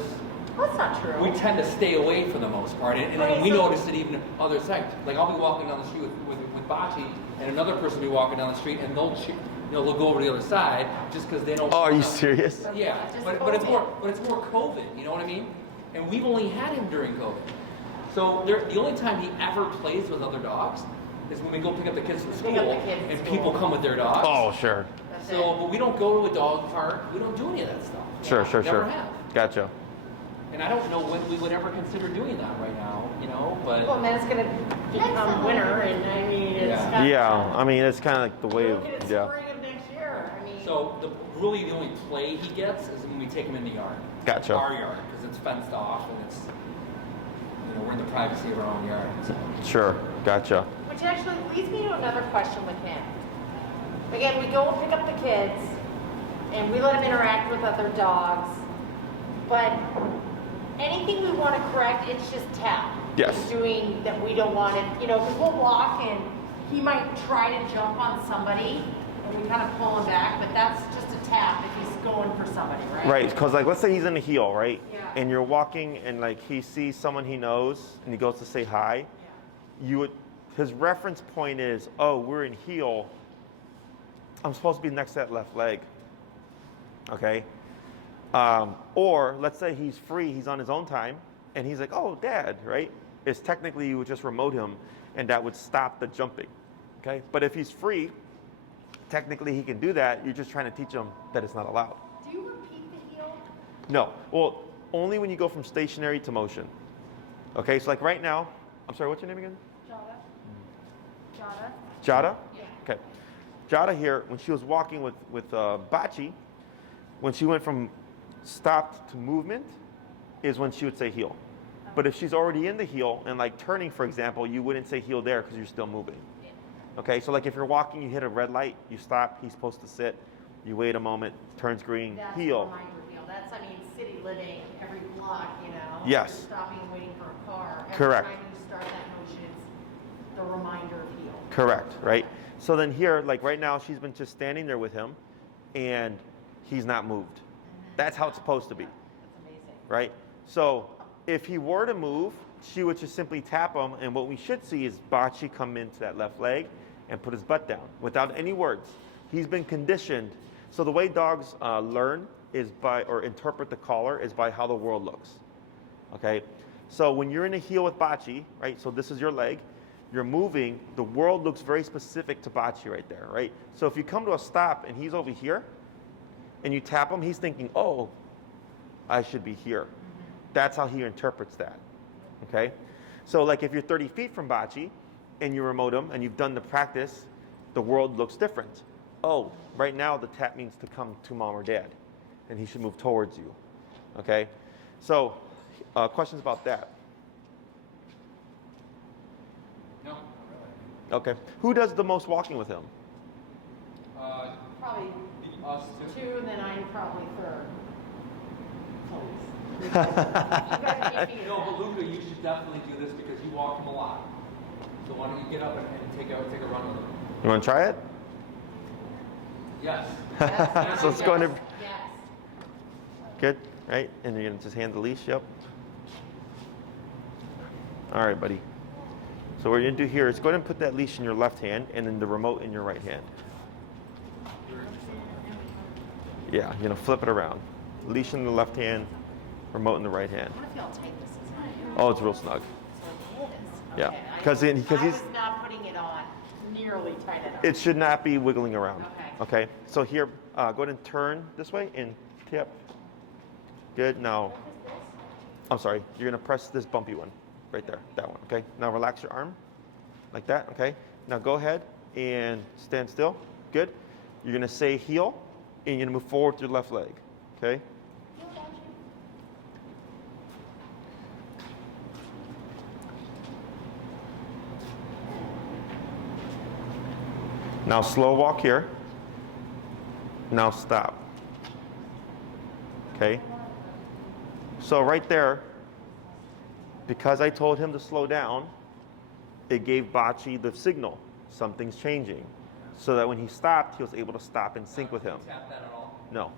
Well, that's not true. we tend to stay away for the most part, and Okay, we so- notice it even in other sites. Like I'll be walking down the street with Bocce, and another person will be walking down the street, and they'll go over to the other side just because they don't. Oh, are you serious? Yeah, Just but it's COVID. more COVID. You know what I mean? And we've only had him during COVID. So the only time he ever plays with other dogs is when we go pick up the kids from Pick up school, the kids at and school. people come with their dogs. Oh, sure. That's So, it. but we don't go to a dog park. We don't do any of that stuff. Sure. Never have. Gotcha. And I don't know when we would ever consider doing that right now, but Well, and then it's going to become winter, and I mean, it's Yeah. got Yeah, I mean, it's kind of like the way of, Look at it yeah. spring of next year. I mean, so the only play he gets is when we take him in the yard. Gotcha. Our yard, because it's fenced off and it's, we're in the privacy of our own yard. So. Sure, gotcha. which actually leads me to another question with him. Again, we go and pick up the kids, and we let him interact with other dogs, but anything we want to correct, it's just tap. Yes. He's doing that we don't want it, because we'll walk and he might try to jump on somebody, and we kind of pull him back, but that's just a tap if he's going for somebody, right? Right, because like let's say he's in a heel, right? Yeah. And you're walking and like he sees someone he knows and he goes to say hi. His reference point is, oh, we're in heel. I'm supposed to be next to that left leg. Okay? Or let's say he's free, he's on his own time, and he's like, oh, Dad, right? It's technically you would just remote him and that would stop the jumping. Okay, but if he's free, technically he can do that. You're just trying to teach him that it's not allowed. Do you repeat the heel? No, well, only when you go from stationary to motion. Okay, so like right now, I'm sorry, what's your name again? Jada. Jada? Jada? Yeah. Okay. Jada here, when she was walking with Bocce, when she went from stopped to movement, is when she would say heel. But if she's already in the heel and like turning, for example, you wouldn't say heel there because you're still moving. Yeah. Okay, so like if you're walking, you hit a red light, you stop, he's supposed to sit, you wait a moment, turns green, That's heel. a reminder heel. That's, I mean, city living, every block, you know. Yes. You're stopping and waiting for a car. Correct. Every time you start that motion, it's the reminder of heel. Correct, right? So then here, like right now, she's been just standing there with him and he's not moved. That's how it's supposed to be, That's amazing. right? So if he were to move, she would just simply tap him, and what we should see is Bocce come into that left leg and put his butt down without any words. He's been conditioned. So the way dogs learn is by, or interpret the collar, is by how the world looks. Okay? So when you're in a heel with Bocce, right? So this is your leg. You're moving. The world looks very specific to Bocce right there, right? So if you come to a stop and he's over here, and you tap him, he's thinking, oh, I should be here. That's how he interprets that. Okay? So like if you're 30 feet from Bocce and you remote him and you've done the practice, the world looks different. Oh, right now the tap means to come to mom or dad and he should move towards you. Okay? So questions about that? No, not Okay. Who does the most walking with him? really. Probably Us too. two, and then I'm probably third. Please. You guys keep me No, but Luca, you should definitely do this because you walk him a lot. So why don't you get up and take a run with him? You want to try it? Yes. Yes, So it's going to yes. good, right? And you're going to just hand the leash, yep. All right, buddy. So what you're going to do here is go ahead and put that leash in your left hand and then the remote in your right hand. Yeah, you're going to flip it around. Leash in the left hand, remote in the right hand. I want to feel how tight this is. Oh, it's real snug. So it is. Yeah. Okay, I- 'Cause I he's- was not putting it on nearly tight enough. It should not be wiggling around. Okay. Okay, so here, go ahead and turn this way and tap. Good, now, I'm sorry, you're going to press this bumpy one right there, that one, okay? Now relax your arm, like that, okay? Now go ahead and stand still, good. You're going to say heel, and you're going to move forward to your left leg, okay? Now slow walk here. Now stop. Okay? So right there, because I told him to slow down, it gave Bocce the signal. Something's changing. So that when he stopped, he was able to stop in sync with him. Tap that at all? No.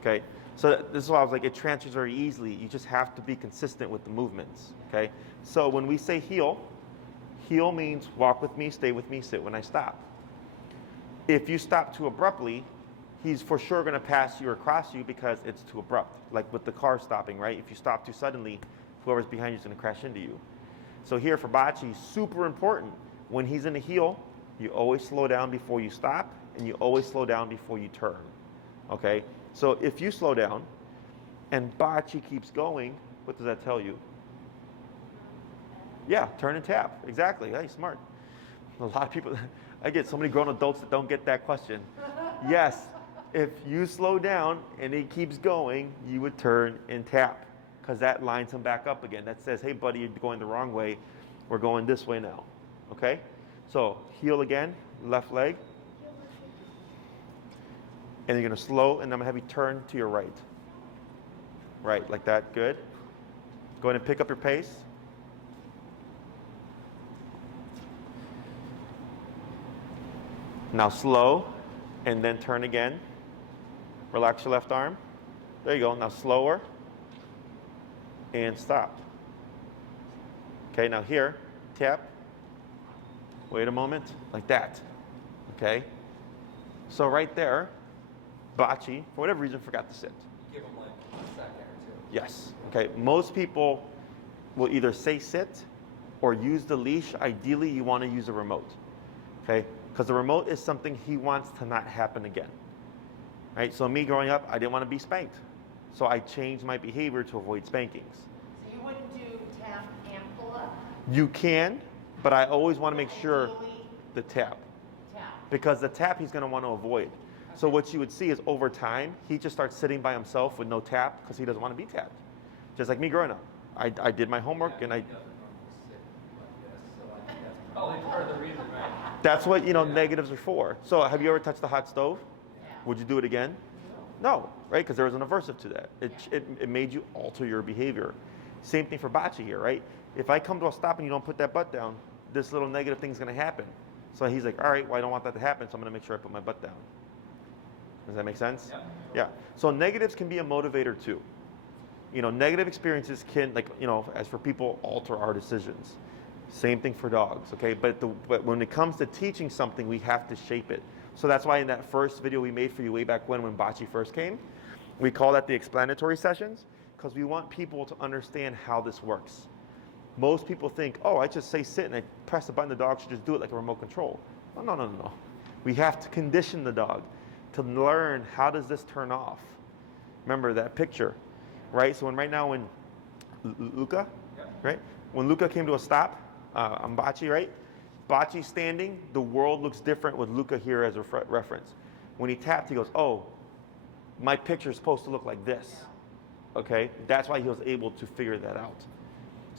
Okay. Okay? So this is why I was like, it transfers very easily. You just have to be consistent with the movements. Okay? So when we say heel, heel means walk with me, stay with me, sit when I stop. If you stop too abruptly, he's for sure going to pass you or cross you because it's too abrupt. Like with the car stopping, right? If you stop too suddenly, whoever's behind you is going to crash into you. So here for Bocce, super important. When he's in a heel, you always slow down before you stop, and you always slow down before you turn. Okay? So if you slow down and Bocce keeps going, what does that tell you? Yeah, turn and tap. Exactly. Hey, smart. A lot of people, I get so many grown adults that don't get that question. Yes, if you slow down and it keeps going, you would turn and tap because that lines him back up again. That says, hey, buddy, you're going the wrong way. We're going this way now. Okay? So heel again, left leg. And you're going to slow, and I'm going to have you turn to your right. Right, like that. Good. Go ahead and pick up your pace. Now slow, and then turn again. Relax your left arm. There you go. Now slower, and stop. Okay, now here, tap. Wait a moment, like that. Okay? So right there, Bocce, for whatever reason, forgot to sit. Give him like a second or two. Yes. Okay, most people will either say sit or use the leash, ideally you want to use a remote, okay? Because the remote is something he wants to not happen again, right? So me growing up, I didn't want to be spanked. So I changed my behavior to avoid spankings. So you wouldn't do tap and pull up? You can, but I always want to make sure the tap. Because the tap he's going to want to avoid. So what you would see is over time, he just starts sitting by himself with no tap because he doesn't want to be tapped. Just like me growing up. I did my homework and I... Probably part of the reason, right? That's what, negatives are for. So have you ever touched the hot stove? Yeah. Would you do it again? No, right? Because there was an aversive to that. It made you alter your behavior. Same thing for Bocce here, right? If I come to a stop and you don't put that butt down, this little negative thing's going to happen. So he's like, all right, well, I don't want that to happen, so I'm going to make sure I put my butt down. Does that make sense? Yeah. Yeah. So negatives can be a motivator too. Negative experiences can, as for people, alter our decisions. Same thing for dogs, okay? But when it comes to teaching something, we have to shape it. So that's why in that first video we made for you way back when Bocce first came, we call that the explanatory sessions, because we want people to understand how this works. Most people think, oh, I just say sit and I press the button, the dog should just do it like a remote control. Oh, no. We have to condition the dog to learn, how does this turn off? Remember that picture, right? So when Luca, right? When Luca came to a stop on Bocce, right? Bocce standing, the world looks different with Luca here as a reference. When he tapped, he goes, oh, my picture is supposed to look like this, okay? That's why he was able to figure that out.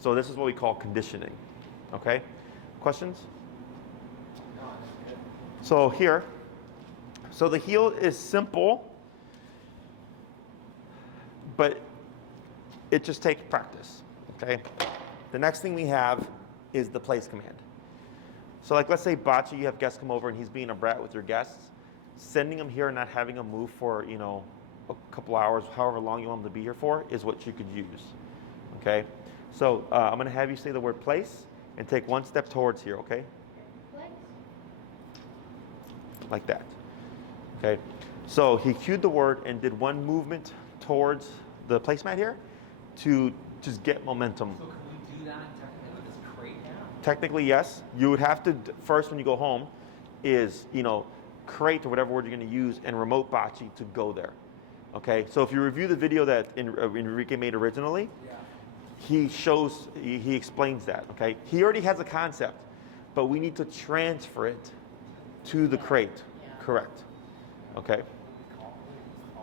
So this is what we call conditioning, okay? Questions? So here, so the heel is simple, but it just takes practice, okay? The next thing we have is the place command. So like let's say Bocce, you have guests come over and he's being a brat with your guests. Sending him here and not having him move for, a couple hours, however long you want him to be here for, is what you could use, okay? So I'm going to have you say the word place and take one step towards here, okay? Like that. Okay. So he cued the word and did one movement towards the placemat here to just get momentum. So can we do that technically with this crate now? Technically, yes. You would have to, first when you go home, is, crate or whatever word you're going to use and remote Bocce to go there. Okay. So if you review the video that Enrique made originally, he explains that, okay? He already has a concept, but we need to transfer it to the crate. Yeah. Correct. Okay?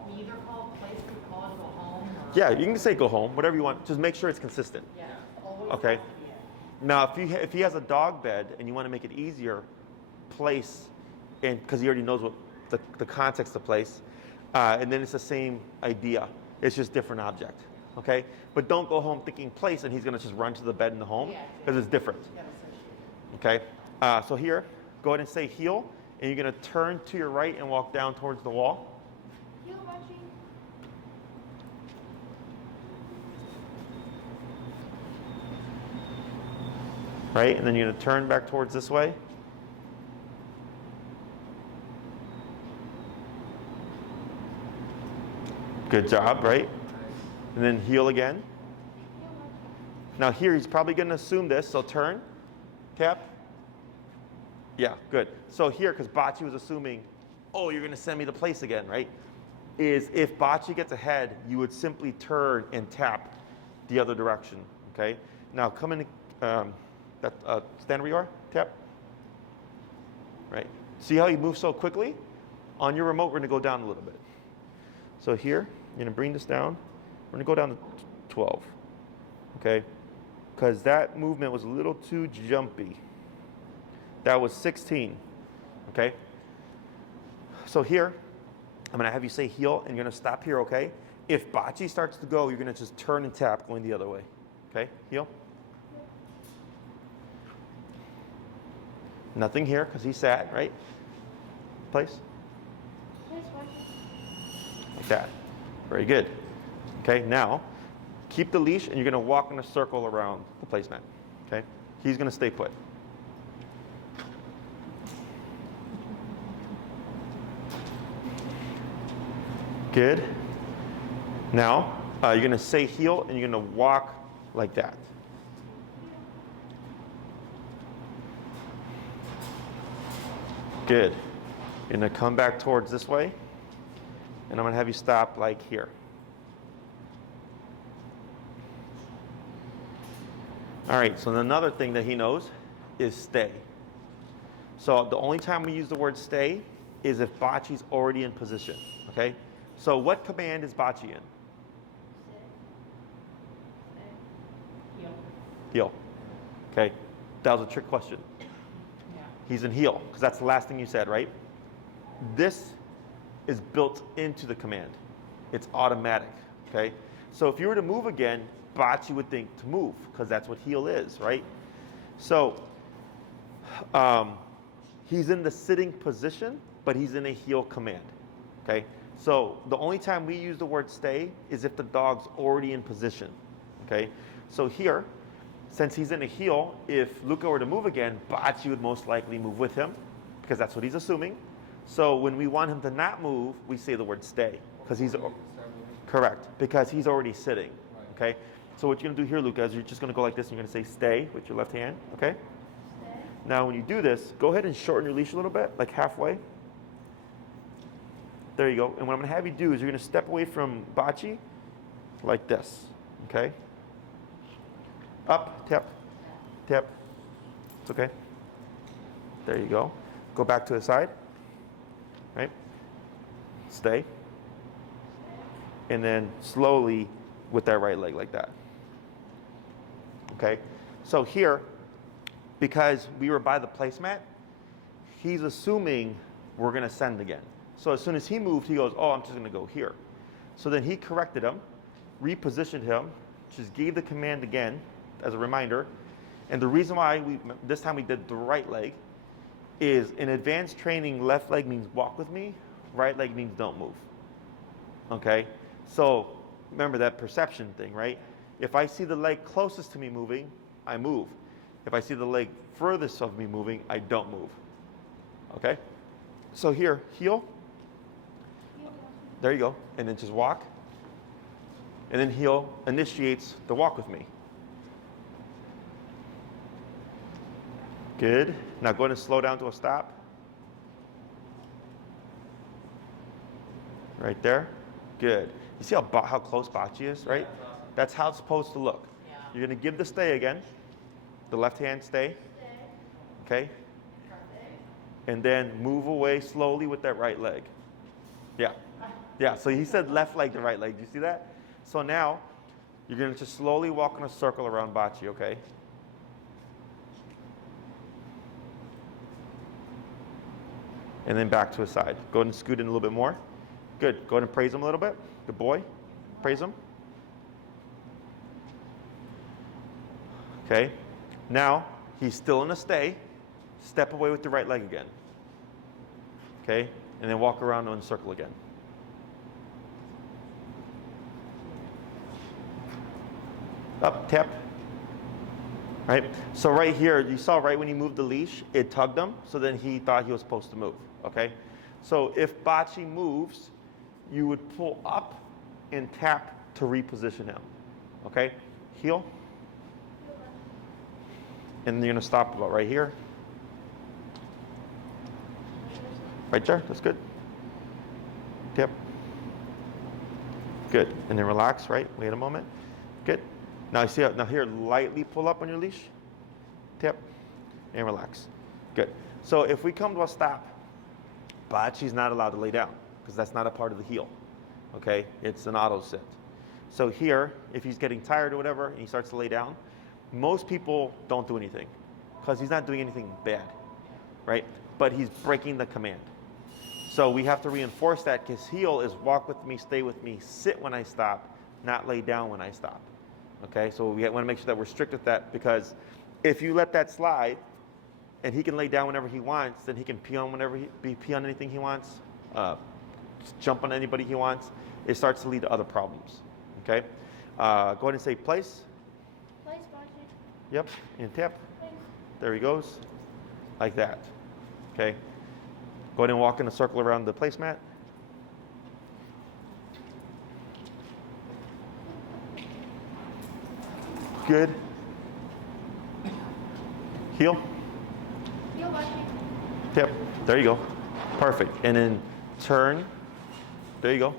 We either call it place, we call it go home. Or... Yeah, you can say go home, whatever you want. Just make sure it's consistent. Yeah. Always Okay? has to be it. Now, if he has a dog bed and you want to make it easier, place, and because he already knows what the context of place, and then it's the same idea. It's just different object. Okay? But don't go home thinking place and he's going to just run to the bed in the home because it's different. Okay? So here, go ahead and say heel, and you're going to turn to your right and walk down towards the wall. Heel watching. Right? And then you're going to turn back towards this way. Good job, right? And then heel again. Now here he's probably going to assume this, so turn, tap. Yeah, good. So here, because Bocce was assuming, oh, you're going to send me the place again, right? Is if Bocce gets ahead, you would simply turn and tap the other direction, okay? Now come in, stand where you are, tap. Right? See how you move so quickly? On your remote, we're going to go down a little bit. So here, you're going to bring this down. We're going to go down to 12, okay? Because that movement was a little too jumpy. That was 16, okay? So here, I'm going to have you say heel, and you're going to stop here, okay? If Bocce starts to go, you're going to just turn and tap going the other way, okay? Heel. Nothing here because he sat, right? Place. Place watching. Like that. Very good. Okay, now keep the leash and you're going to walk in a circle around the placemat. Okay? He's going to stay put. Good. Now, you're going to say heel and you're going to walk like that. Good. You're going to come back towards this way, and I'm going to have you stop like here. All right, so another thing that he knows is stay. So the only time we use the word stay is if Bocce's already in position, okay? So what command is Bocce in? Heel. Heel. Okay, that was a trick question. Yeah. He's in heel, because that's the last thing you said, right? This is built into the command. It's automatic, okay? So if you were to move again, Bocce would think to move, because that's what heel is, right? So he's in the sitting position, but he's in a heel command, okay? So the only time we use the word stay is if the dog's already in position, okay? So here, since he's in a heel, if Luca were to move again, Bocce would most likely move with him, because that's what he's assuming. So when we want him to not move, we say the word stay, because he's correct, because he's already sitting, okay? So what you're going to do here, Luca, is you're just going to go like this, and you're going to say stay with your left hand, okay? Stay. Now when you do this, go ahead and shorten your leash a little bit, like halfway. There you go. And what I'm going to have you do is you're going to step away from Bocce like this, okay? Up, tap, tap. It's okay. There you go. Go back to the side, right? Stay. And then slowly with that right leg like that. Okay? So here, because we were by the placemat, he's assuming we're going to send again. So as soon as he moved, he goes, oh, I'm just going to go here. So then he corrected him, repositioned him, just gave the command again as a reminder. And the reason why this time we did the right leg is in advanced training, left leg means walk with me, right leg means don't move. Okay? So remember that perception thing, right? If I see the leg closest to me moving, I move. If I see the leg furthest of me moving, I don't move. Okay? So here, heel. There you go. And then just walk. And then heel initiates the walk with me. Good. Now go ahead and slow down to a stop. Right there. Good. You see how close Bocce is, right? That's how it's supposed to look. Yeah. You're going to give the stay again. The left hand stay. Okay? And then move away slowly with that right leg. Yeah. Yeah, so he said left leg to right leg. Do you see that? So now, you're going to just slowly walk in a circle around Bocce, okay? And then back to his side. Go ahead and scoot in a little bit more. Good. Go ahead and praise him a little bit. Good boy. Praise him. Okay. Now, he's still in a stay. Step away with the right leg again. Okay. And then walk around in a circle again. Up, tap. Right? So right here, you saw right when he moved the leash, it tugged him, so then he thought he was supposed to move. Okay? So if Bocce moves, you would pull up and tap to reposition him. Okay? Heel. And you're going to stop about right here. Right there. That's good. Tap. Good. And then relax, right? Wait a moment. Good. Now you see how, now here, lightly pull up on your leash. Tap. And relax. Good. So if we come to a stop, Bocce's not allowed to lay down because that's not a part of the heel. Okay? It's an auto sit. So here, if he's getting tired or whatever and he starts to lay down, most people don't do anything because he's not doing anything bad, right? But he's breaking the command. So we have to reinforce that because heel is walk with me, stay with me, sit when I stop, not lay down when I stop. Okay, so we want to make sure that we're strict with that because if you let that slide and he can lay down whenever he wants, then he can pee on pee on anything he wants, jump on anybody he wants. It starts to lead to other problems. Okay, go ahead and say place. Place, Bocce. Yep, and tap. Place. There he goes, like that. Okay, go ahead and walk in a circle around the placemat. Good. Heel. Heel, Bocce. Yep. There you go. Perfect. And then turn. There you go.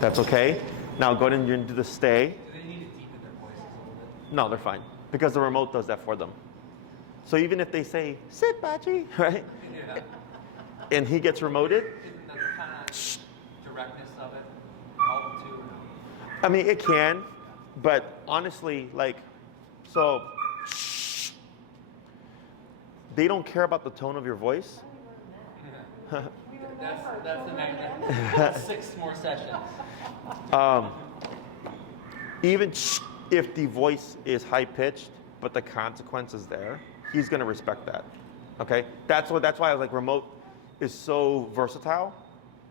That's okay. Now go ahead and do the stay. Do they need to deepen their voices a little bit? No, they're fine. Because the remote does that for them. So even if they say, sit, Bocce, right? Yeah. And he gets remoted, Isn't the kind of directness of it help too? I mean, it can, but honestly, like, so they don't care about the tone of your voice. That's the next 6 more sessions. Even if the voice is high pitched, but the consequence is there, he's going to respect that. Okay, that's why I was like, remote is so versatile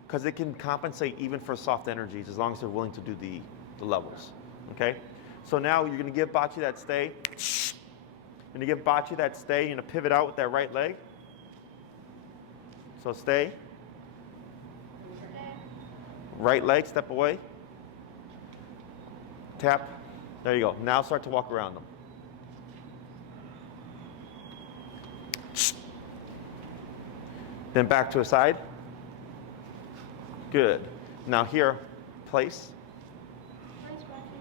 because it can compensate even for soft energies as long as they're willing to do the levels. Okay, so now you're going to give Bocce that stay. You're going to give Bocce that stay. You're going to pivot out with that right leg. So stay. Right leg, step away. Tap. There you go. Now start to walk around them. Then back to a side. Good. Now here, place.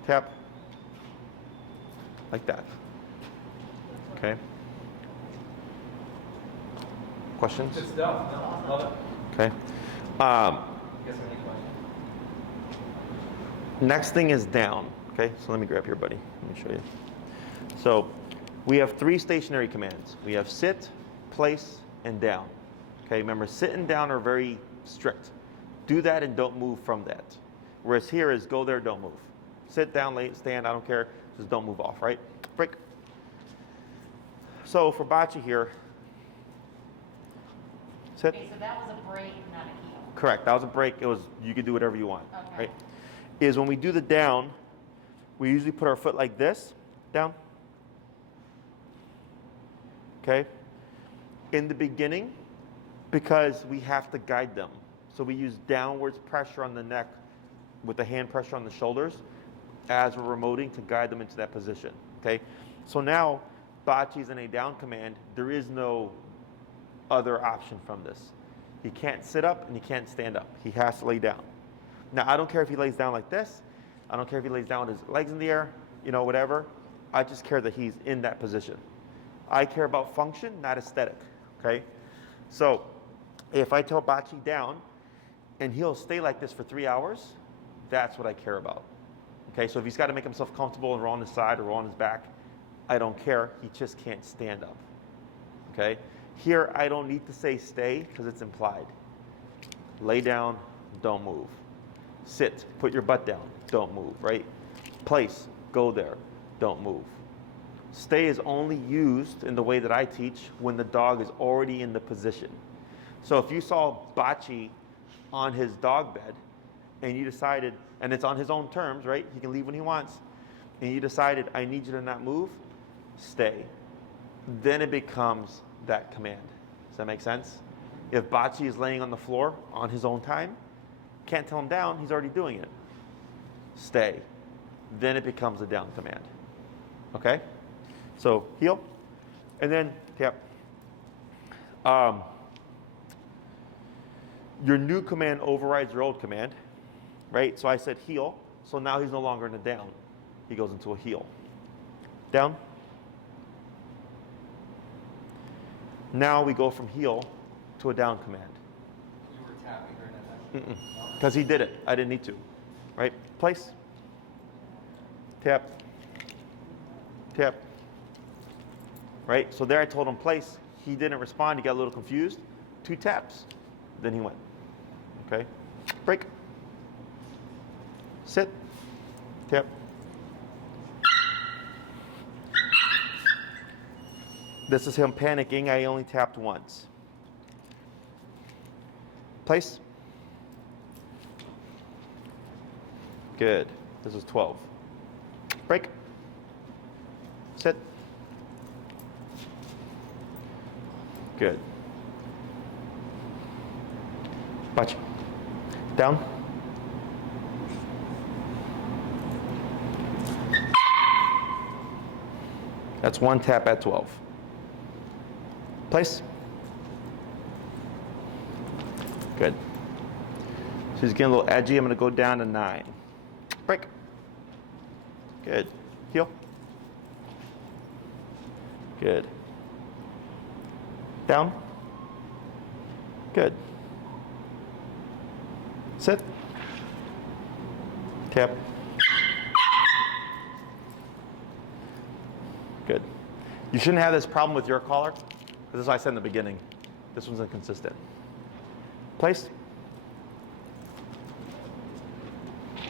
Tap. Like that. Okay. Questions? Good stuff. No, love it. Okay. You guys have any questions? Next thing is down. Okay, so let me grab here, buddy. Let me show you. So we have 3 stationary commands. We have sit, place, and down. Okay, remember, sit and down are very strict. Do that and don't move from that. Whereas here is go there, don't move. Sit down, lay, stand, I don't care. Just don't move off, right? Break. So for Bocce here, sit. Okay, so that was a break, not a heel. Correct. That was a break. It was you could do whatever you want. Okay. Right? Is when we do the down, we usually put our foot like this, down. Okay? In the beginning, because we have to guide them. So we use downwards pressure on the neck with the hand pressure on the shoulders as we're remoting to guide them into that position. Okay? So now Bocce's in a down command. There is no other option from this. He can't sit up and he can't stand up. He has to lay down. Now, I don't care if he lays down like this. I don't care if he lays down with his legs in the air, you know, whatever. I just care that he's in that position. I care about function, not aesthetic, okay? So if I tell Bocce down and he'll stay like this for 3 hours, that's what I care about, okay? So if he's got to make himself comfortable and roll on his side or roll on his back, I don't care. He just can't stand up, okay? Here, I don't need to say stay because it's implied. Lay down, don't move. Sit, put your butt down, don't move, right? Place, go there, don't move. Stay is only used in the way that I teach when the dog is already in the position. So if you saw Bocce on his dog bed and you decided, and it's on his own terms, right? He can leave when he wants, and you decided, I need you to not move, stay. Then it becomes that command. Does that make sense? If Bocce is laying on the floor on his own time, can't tell him down, he's already doing it. Stay. Then it becomes a down command. Okay? So heel, and then tap. Your new command overrides your old command, right? So I said heel, so now he's no longer in a down. He goes into a heel. Down. Now we go from heel to a down command. You were tapping during that time. Because he did it. I didn't need to. Right? Place. Tap. Tap. Right? So there I told him place. He didn't respond. He got a little confused. 2 taps. Then he went. Okay? Break. Sit. Tap. This is him panicking. I only tapped once. Place. Good. This is 12. Break. Sit. Good. Watch. Down. That's 1 tap at 12. Place. Good. So he's getting a little edgy. I'm going to go down to 9. Break. Good. Heel. Good. Down. Good. Sit. Tap. Good. You shouldn't have this problem with your collar, because this is what I said in the beginning. This one's inconsistent. Place.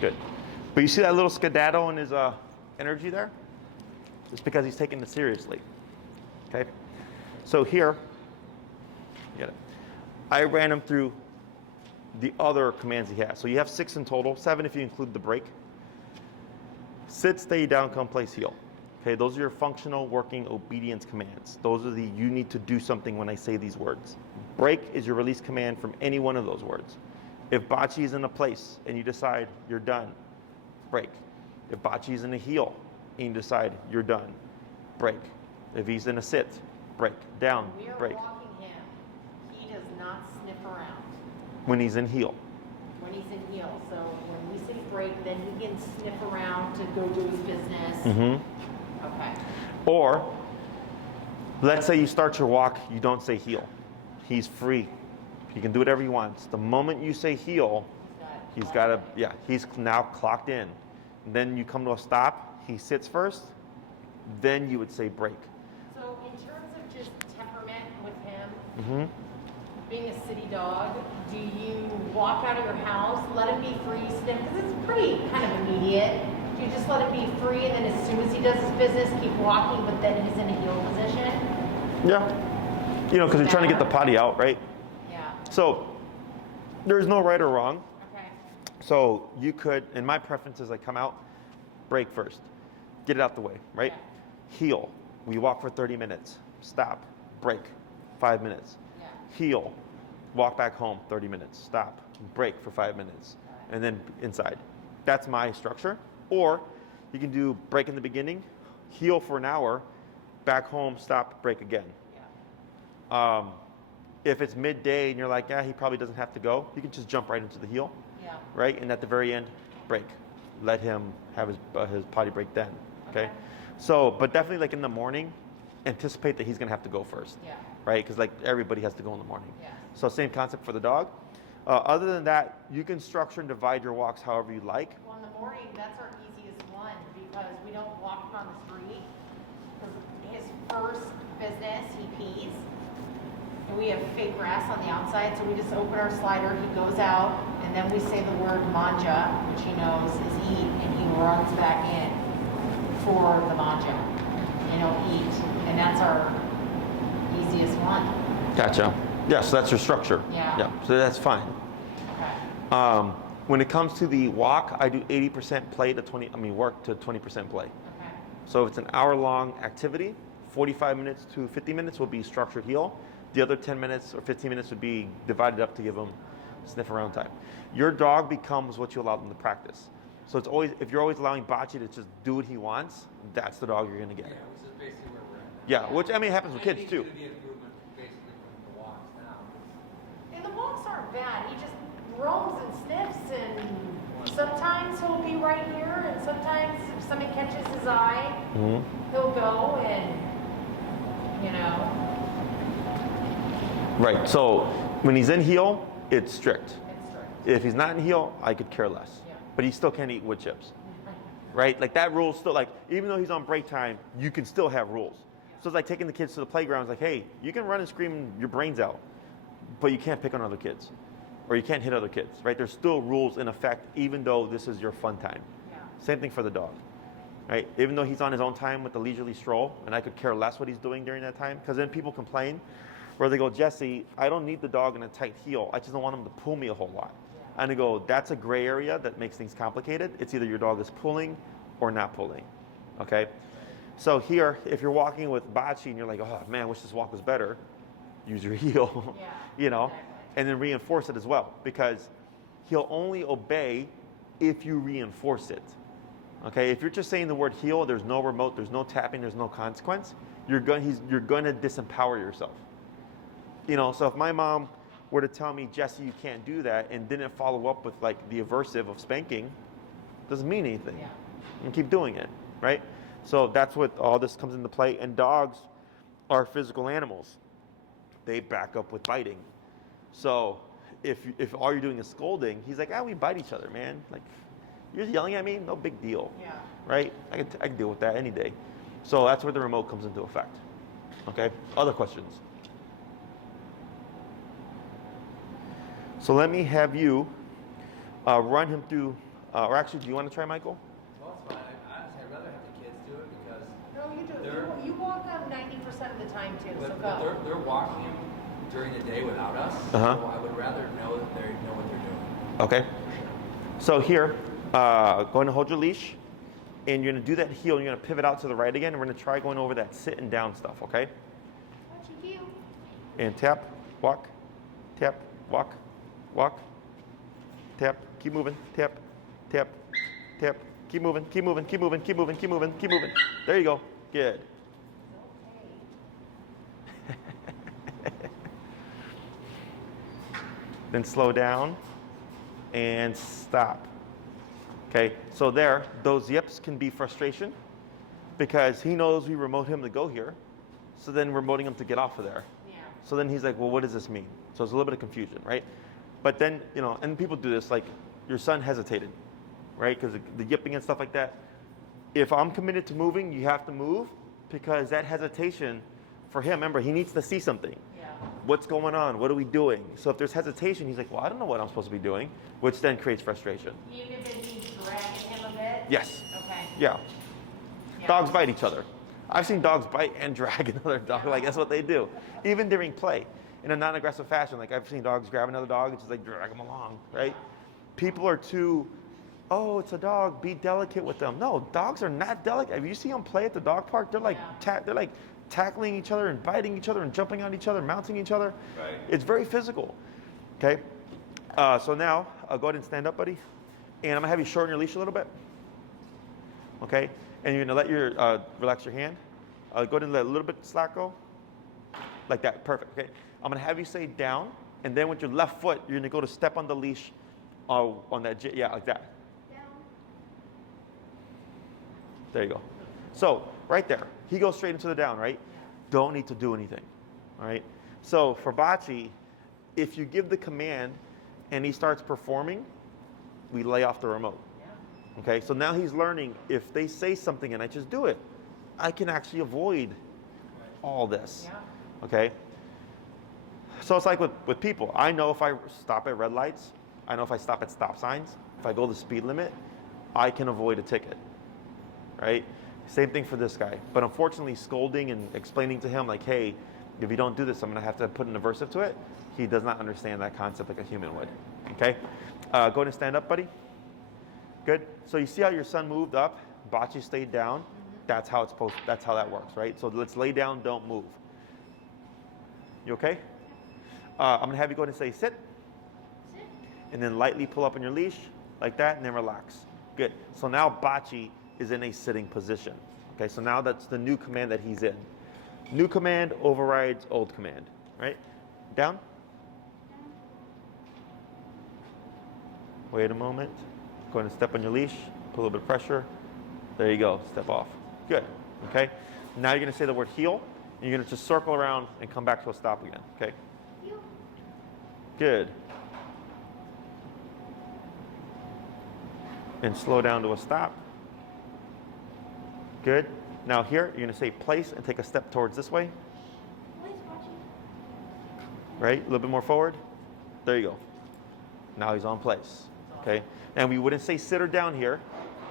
Good. But you see that little skedaddle in his energy there? It's because he's taking it seriously. Okay? So here, get it. I ran him through the other commands he has. So you have 6 in total, 7 if you include the break. Sit, stay down, come, place, heel. Okay, those are your functional working obedience commands. Those are the you need to do something when I say these words. Break is your release command from any one of those words. If Bocce is in a place and you decide you're done, break. If Bocce is in a heel and you decide you're done, break. If he's in a sit, break. Down, We are break. walking him. He does not sniff around When he's in heel. when he's in heel. So when we say break, then he can sniff around to go do his business. Mm-hmm. Okay. Or, let's say you start your walk, you don't say heel. He's free. He can do whatever he wants. The moment you say heel, he's now clocked in. Then you come to a stop, he sits first, then you would say break. So in terms of just temperament with him, Mm-hmm. being a city dog, do you walk out of your house, let him be free, sniff? Because it's pretty kind of immediate. Do you just let him be free, and then as soon as he does his business, keep walking, but then he's in a heel position? Yeah. You know, because you're trying to get the potty out, right? Yeah. So, there's no right or wrong. Okay. So you could, and my preference is I come out, break first, get it out the way, right? Yeah. Heel, we walk for 30 minutes, stop, break, 5 minutes. Yeah. Heel, walk back home, 30 minutes, stop, break for 5 minutes, and then inside. That's my structure. Or you can do break in the beginning, heel for an hour, back home, stop, break again. Yeah. If it's midday and you're like, yeah, he probably doesn't have to go, you can just jump right into the heel, Yeah. right? And at the very end, break. Let him have his potty break then, okay? So, but definitely like in the morning, anticipate that he's gonna have to go first, Yeah. right? Because like everybody has to go in the morning. Yeah. So same concept for the dog. Other than that, you can structure and divide your walks however you like. Well, in the morning, that's our easiest one because we don't walk him on the street. Because his first business, he pees. And we have fake grass on the outside, so we just open our slider, he goes out, and then we say the word manja, which he knows is eat, and he runs back in for the manja. And he'll eat. And that's our easiest one. Gotcha. Yeah, so that's your structure. Yeah. Yeah, so that's fine. Okay. When it comes to the walk, I do 80% play to work to 20% play. Okay. So if it's an hour-long activity, 45 minutes to 50 minutes will be structured heel. The other 10 minutes or 15 minutes would be divided up to give them sniff around time. Your dog becomes what you allow them to practice. So it's always, if you're always allowing Bocce to just do what he wants, that's the dog you're going to get. Yeah, which is basically where we're at. Yeah, which I mean happens with I kids think too. it's gonna be an improvement basically from the walks now. And the walks aren't bad. He just roams and sniffs, and sometimes he'll be right here, and sometimes if somebody catches his eye, Mm-hmm. he'll go and, you know, Right. So when he's in heel, it's strict. it's strict. If he's not in heel, I could care less. Yeah. But he still can't eat wood chips. Right? Like that rule's still like, even though he's on break time, you can still have rules. So it's like taking the kids to the playground. It's like, hey, you can run and scream your brains out, but you can't pick on other kids. Or you can't hit other kids, right? There's still rules in effect, even though this is your fun time. Yeah. Same thing for the dog, right? Even though he's on his own time with the leisurely stroll, and I could care less what he's doing during that time, because then people complain, where they go, Jesse, I don't need the dog in a tight heel. I just don't want him to pull me a whole lot. And I go, that's a gray area that makes things complicated. It's either your dog is pulling or not pulling, okay? So here, if you're walking with Bocce and you're like, oh man, I wish this walk was better, use your heel, Yeah, you know, exactly. and then reinforce it as well, because he'll only obey if you reinforce it. Okay, if you're just saying the word heel, there's no remote, there's no tapping, there's no consequence, you're going to disempower yourself. You know, so if my mom were to tell me, Jesse, you can't do that, and didn't follow up with like the aversive of spanking, doesn't mean anything. Yeah. And keep doing it, right? So that's what all this comes into play. And dogs are physical animals. They back up with biting. So if all you're doing is scolding, he's like, we bite each other, man. Like, you're yelling at me, no big deal, Yeah. right? I can deal with that any day. So that's where the remote comes into effect. Okay, other questions? So let me have you run him through, or actually, do you want to try, Michael? Well, it's fine. Honestly, I'd rather have the kids do it because No, you do. They're- You walk them 90% of the time too, so but go. they're walking him during the day without us. Uh-huh. So I would rather know that they know what they're doing. Okay. So here, going to hold your leash, and you're going to do that heel, and you're going to pivot out to the right again, and we're going to try going over that sit and down stuff, okay? Watching you. And tap, walk, tap, walk, walk, tap, keep moving, tap, tap, tap, keep moving, keep moving, keep moving, keep moving, keep moving, keep moving. There you go. Good. Then slow down and stop. Okay, so there, those yips can be frustration because he knows we remote him to go here. So then we're remoting him to get off of there. Yeah. So then he's like, well, what does this mean? So it's a little bit of confusion, right? But then, you know, and people do this, like your son hesitated, right? Because the yipping and stuff like that. If I'm committed to moving, you have to move because that hesitation for him, remember, he needs to see something. Yeah. What's going on? What are we doing? So if there's hesitation, he's like, well, I don't know what I'm supposed to be doing, which then creates frustration. Even if it means dragging him a bit? Yes. Okay. Yeah. Yeah. Dogs bite each other. I've seen dogs bite and drag another dog. Like, that's what they do. Even during play, in a non-aggressive fashion. Like, I've seen dogs grab another dog and just like drag them along, right? People are too, oh, it's a dog, be delicate with them. No, dogs are not delicate. If you see them play at the dog park, they're like, they're like tackling each other and biting each other and jumping on each other, mounting each other. Right. It's very physical, okay? So now, go ahead and stand up, buddy. And I'm gonna have you shorten your leash a little bit, okay? And you're gonna let your, relax your hand. Go ahead and let a little bit slack go. Like that, perfect, okay? I'm gonna have you say down, and then with your left foot, you're gonna go to step on the leash on that, yeah, like that. Down. There you go. So, right there, he goes straight into the down, right? Don't need to do anything, all right? So, for Bocce, if you give the command and he starts performing, we lay off the remote. Okay, so now he's learning if they say something and I just do it, I can actually avoid all this. Yeah. Okay? So it's like with people. I know if I stop at red lights, I know if I stop at stop signs, if I go the speed limit, I can avoid a ticket. Right? Same thing for this guy. But unfortunately, scolding and explaining to him, like, hey, if you don't do this, I'm going to have to put an aversive to it, he does not understand that concept like a human would. Okay? Go ahead and stand up, buddy. Good. So you see how your son moved up, Bocce stayed down. That's how it's supposed. That's how that works, right? So let's lay down, don't move. You okay? I'm gonna have you go ahead and say sit, Sit. and then lightly pull up on your leash like that, and then relax. Good. So now Bocce is in a sitting position. Okay. So now that's the new command that he's in. New command overrides old command. Right? Down. Wait a moment. Go ahead and step on your leash, put a little bit of pressure. There you go, step off. Good, okay? Now you're gonna say the word heel, and you're gonna just circle around and come back to a stop again, okay? Heel. Good. And slow down to a stop. Good. Now here, you're gonna say place and take a step towards this way, Place watching. right? A little bit more forward. There you go. Now he's on place, okay? And we wouldn't say sit or down here.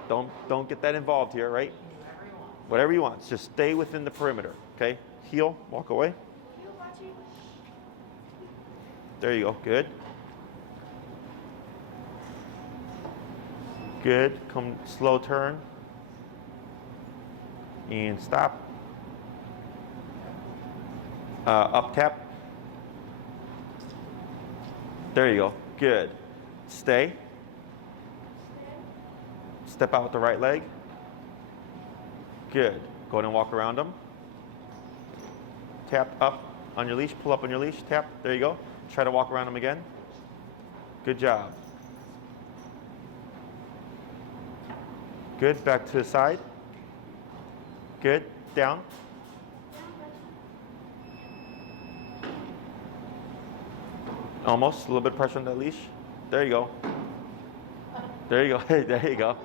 Don't get that involved here, right? Whatever you want. Just stay within the perimeter, okay? Heel, walk away. Heel watching. There you go. Good. Good. Come slow turn. And stop. Up tap. There you go. Good. Stay. Stay. Step out with the right leg. Good. Go ahead and walk around them. Tap up on your leash, pull up on your leash, tap. There you go. Try to walk around them again. Good job. Good. Back to the side. Good. Down. Almost. A little bit of pressure on that leash. There you go. There you go. There you go.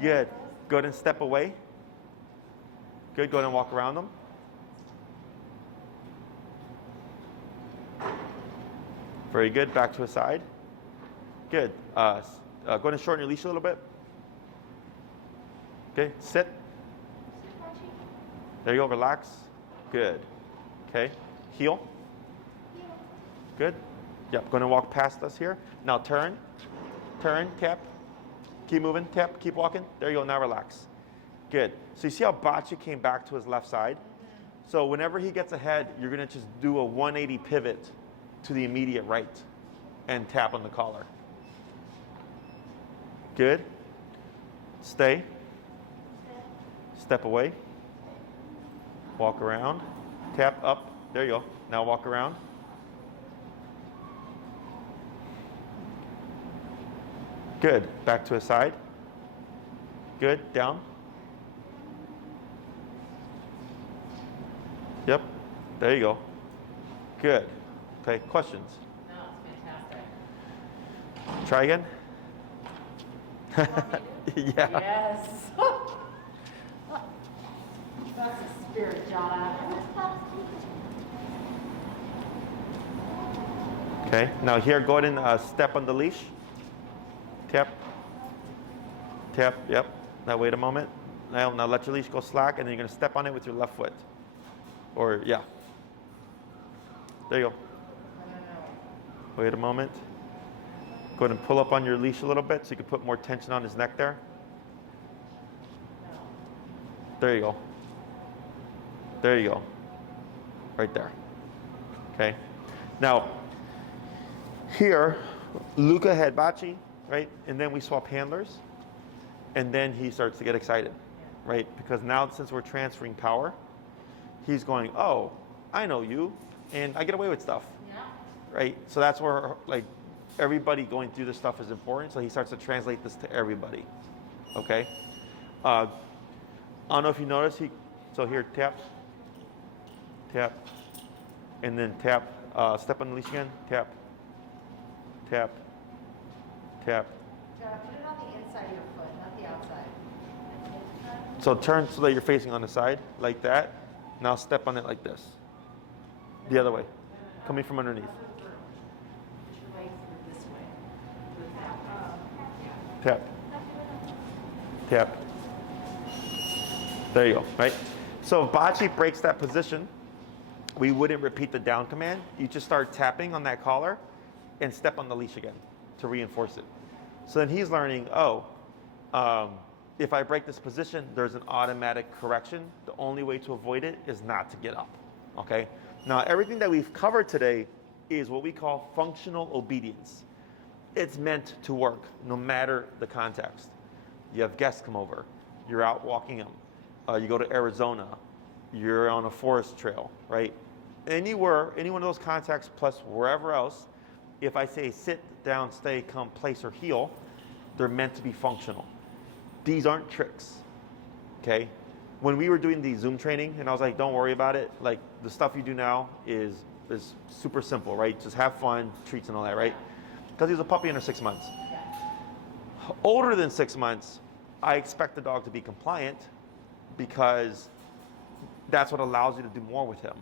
Good. Go ahead and step away. Good. Go ahead and walk around them. Very good. Back to the side. Good. Go ahead and shorten your leash a little bit. Okay. Sit. There you go. Relax. Good. Okay. Heel. Good. Yep. Going to walk past us here. Now turn. Turn. Tap. Keep moving. Tap. Keep walking. There you go. Now relax. Good. So you see how Bocce came back to his left side? So whenever he gets ahead, you're going to just do a 180 pivot to the immediate right and tap on the collar. Good. Stay. Step away. Walk around. Tap up. There you go. Now walk around. Good. Back to his side. Good. Down. Yep. There you go. Good. Okay. Questions? No, it's fantastic. Try again. You want me to? Yeah. Yes. That's a spirit, Jana. Okay. Now here, go ahead and step on the leash. Tap. Tap. Yep. Now wait a moment. Now let your leash go slack, and then you're going to step on it with your left foot. Or yeah. There you go. Wait a moment. Go ahead and pull up on your leash a little bit so you can put more tension on his neck there. There you go. There you go. Right there. Okay. Now, here, Luca had Bocce, right? And then we swap handlers. And then he starts to get excited, right? Because now since we're transferring power, he's going, oh, I know you, and I get away with stuff. Yeah. Right? So that's where like everybody going through this stuff is important. So he starts to translate this to everybody. Okay? I don't know if you notice, so here, tap, tap, and then tap, step on the leash again, tap, tap, tap. Jana, put it on the inside of your foot, not the outside. So turn so that you're facing on the side, like that. Now step on it like this. The other way, coming from underneath. Put your legs through this way. Tap. Tap. There you go, right? So if Bocce breaks that position, we wouldn't repeat the down command. You just start tapping on that collar and step on the leash again to reinforce it. So then he's learning, if I break this position, there's an automatic correction. The only way to avoid it is not to get up, okay? Now, everything that we've covered today is what we call functional obedience. It's meant to work no matter the context. You have guests come over, you're out walking them, you go to Arizona, you're on a forest trail, right? Anywhere, any one of those contexts plus wherever else, if I say sit, down, stay, come, place, or heel, they're meant to be functional. These aren't tricks, okay? When we were doing the Zoom training, and I was like, don't worry about it. Like, the stuff you do now is super simple, right? Just have fun, treats and all that, right? Because he's a puppy under 6 months. Older than 6 months, I expect the dog to be compliant because that's what allows you to do more with him,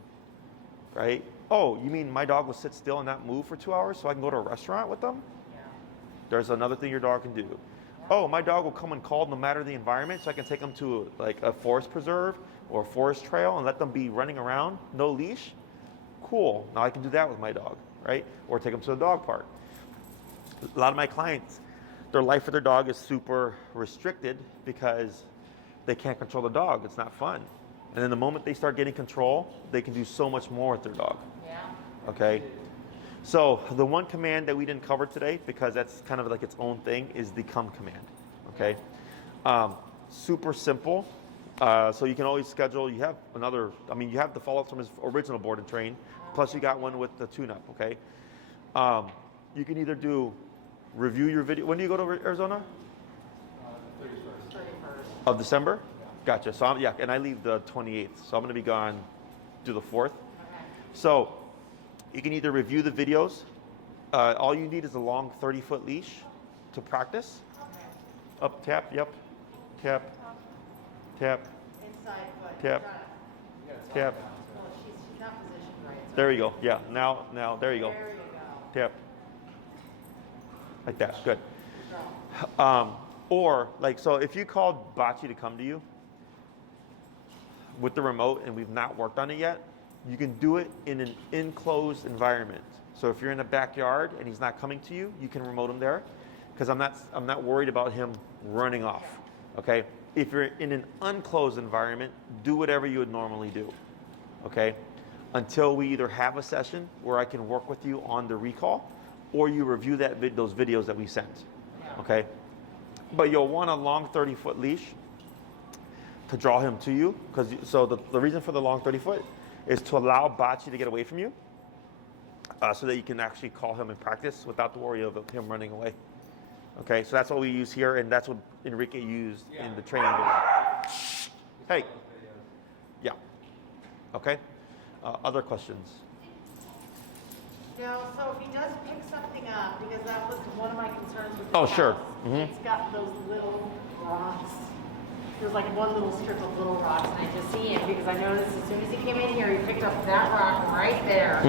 right? Oh, you mean my dog will sit still and not move for 2 hours so I can go to a restaurant with them? Yeah. There's another thing your dog can do. Oh, my dog will come and call no matter the environment, so I can take them to like a forest preserve or a forest trail and let them be running around, no leash. Cool, now I can do that with my dog, right? Or take them to the dog park. A lot of my clients, their life with their dog is super restricted because they can't control the dog. It's not fun. And then the moment they start getting control, they can do so much more with their dog. Yeah. Okay? So the one command that we didn't cover today, because that's kind of like its own thing, is the come command. Okay? Super simple. So you can always schedule. You have another. I mean, you have the follow-ups from his original board and train. Plus, you got one with the tune-up. Okay. You can either review your video. When do you go to Arizona? 31st. Of December. Gotcha. So and I leave the 28th. So I'm going to be gone to the 4th. Okay. So you can either review the videos. All you need is a long 30-foot leash to practice. Okay. Up, tap, yep. Tap, tap, Inside foot. Tap. You gotta tell Tap. them No, she's not positioned right. So There you go. Yeah. Now, there you go. There you go. Tap. Like that. Good. Good girl. Or so if you called Bocce to come to you with the remote and we've not worked on it yet, you can do it in an enclosed environment. So if you're in a backyard and he's not coming to you, you can remote him there, because I'm not worried about him running off. Okay. If you're in an unclosed environment, do whatever you would normally do. Okay. Until we either have a session where I can work with you on the recall, or you review those videos that we sent. Okay. But you'll want a long 30-foot leash to draw him to you, so the reason for the long 30-foot is to allow Bocce to get away from you, so that you can actually call him in practice without the worry of him running away. Okay, so that's what we use here, and that's what Enrique used in the training video. Hey. Yeah. Okay. Other questions? No, so if he does pick something up, because that was one of my concerns with Oh, the sure. house, Mhm. It's got those little rocks. There's like one little strip of little rocks, and I just see him because I noticed as soon as he came in here, he picked up that rock right there.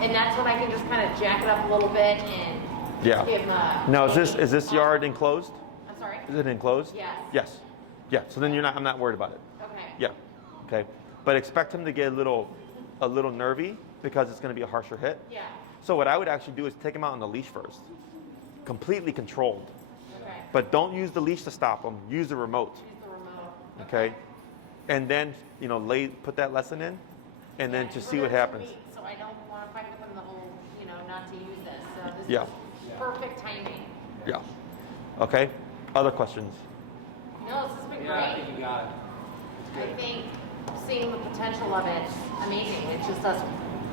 And that's when I can just kind of jack it up a little bit and Yeah. give him a... Now, is this yard enclosed? I'm sorry? Is it enclosed? Yes. Yes. Yeah. So then I'm not worried about it. Okay. Yeah. Okay. But expect him to get a little nervy, because it's going to be a harsher hit. Yeah. So what I would actually do is take him out on the leash first, completely controlled. Okay. But don't use the leash to stop him. Use the remote. Use the remote. Okay. And then put that lesson in, and then just see what happens. So I don't want to fight with him the whole, not to use this. So this Yeah. is perfect timing. Yeah. Okay. Other questions? No, this has been Yeah, I great. think you got it. I think seeing the potential of it, amazing. It's just us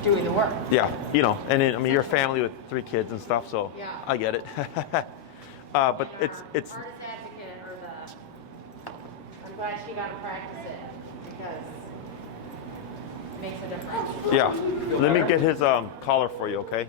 doing the work. Yeah. And then, you're a family with 3 kids and stuff, so Yeah. I get it. But And it's our artist advocate, I'm glad she got to practice it because it makes a difference. yeah. Let me get his collar for you, okay?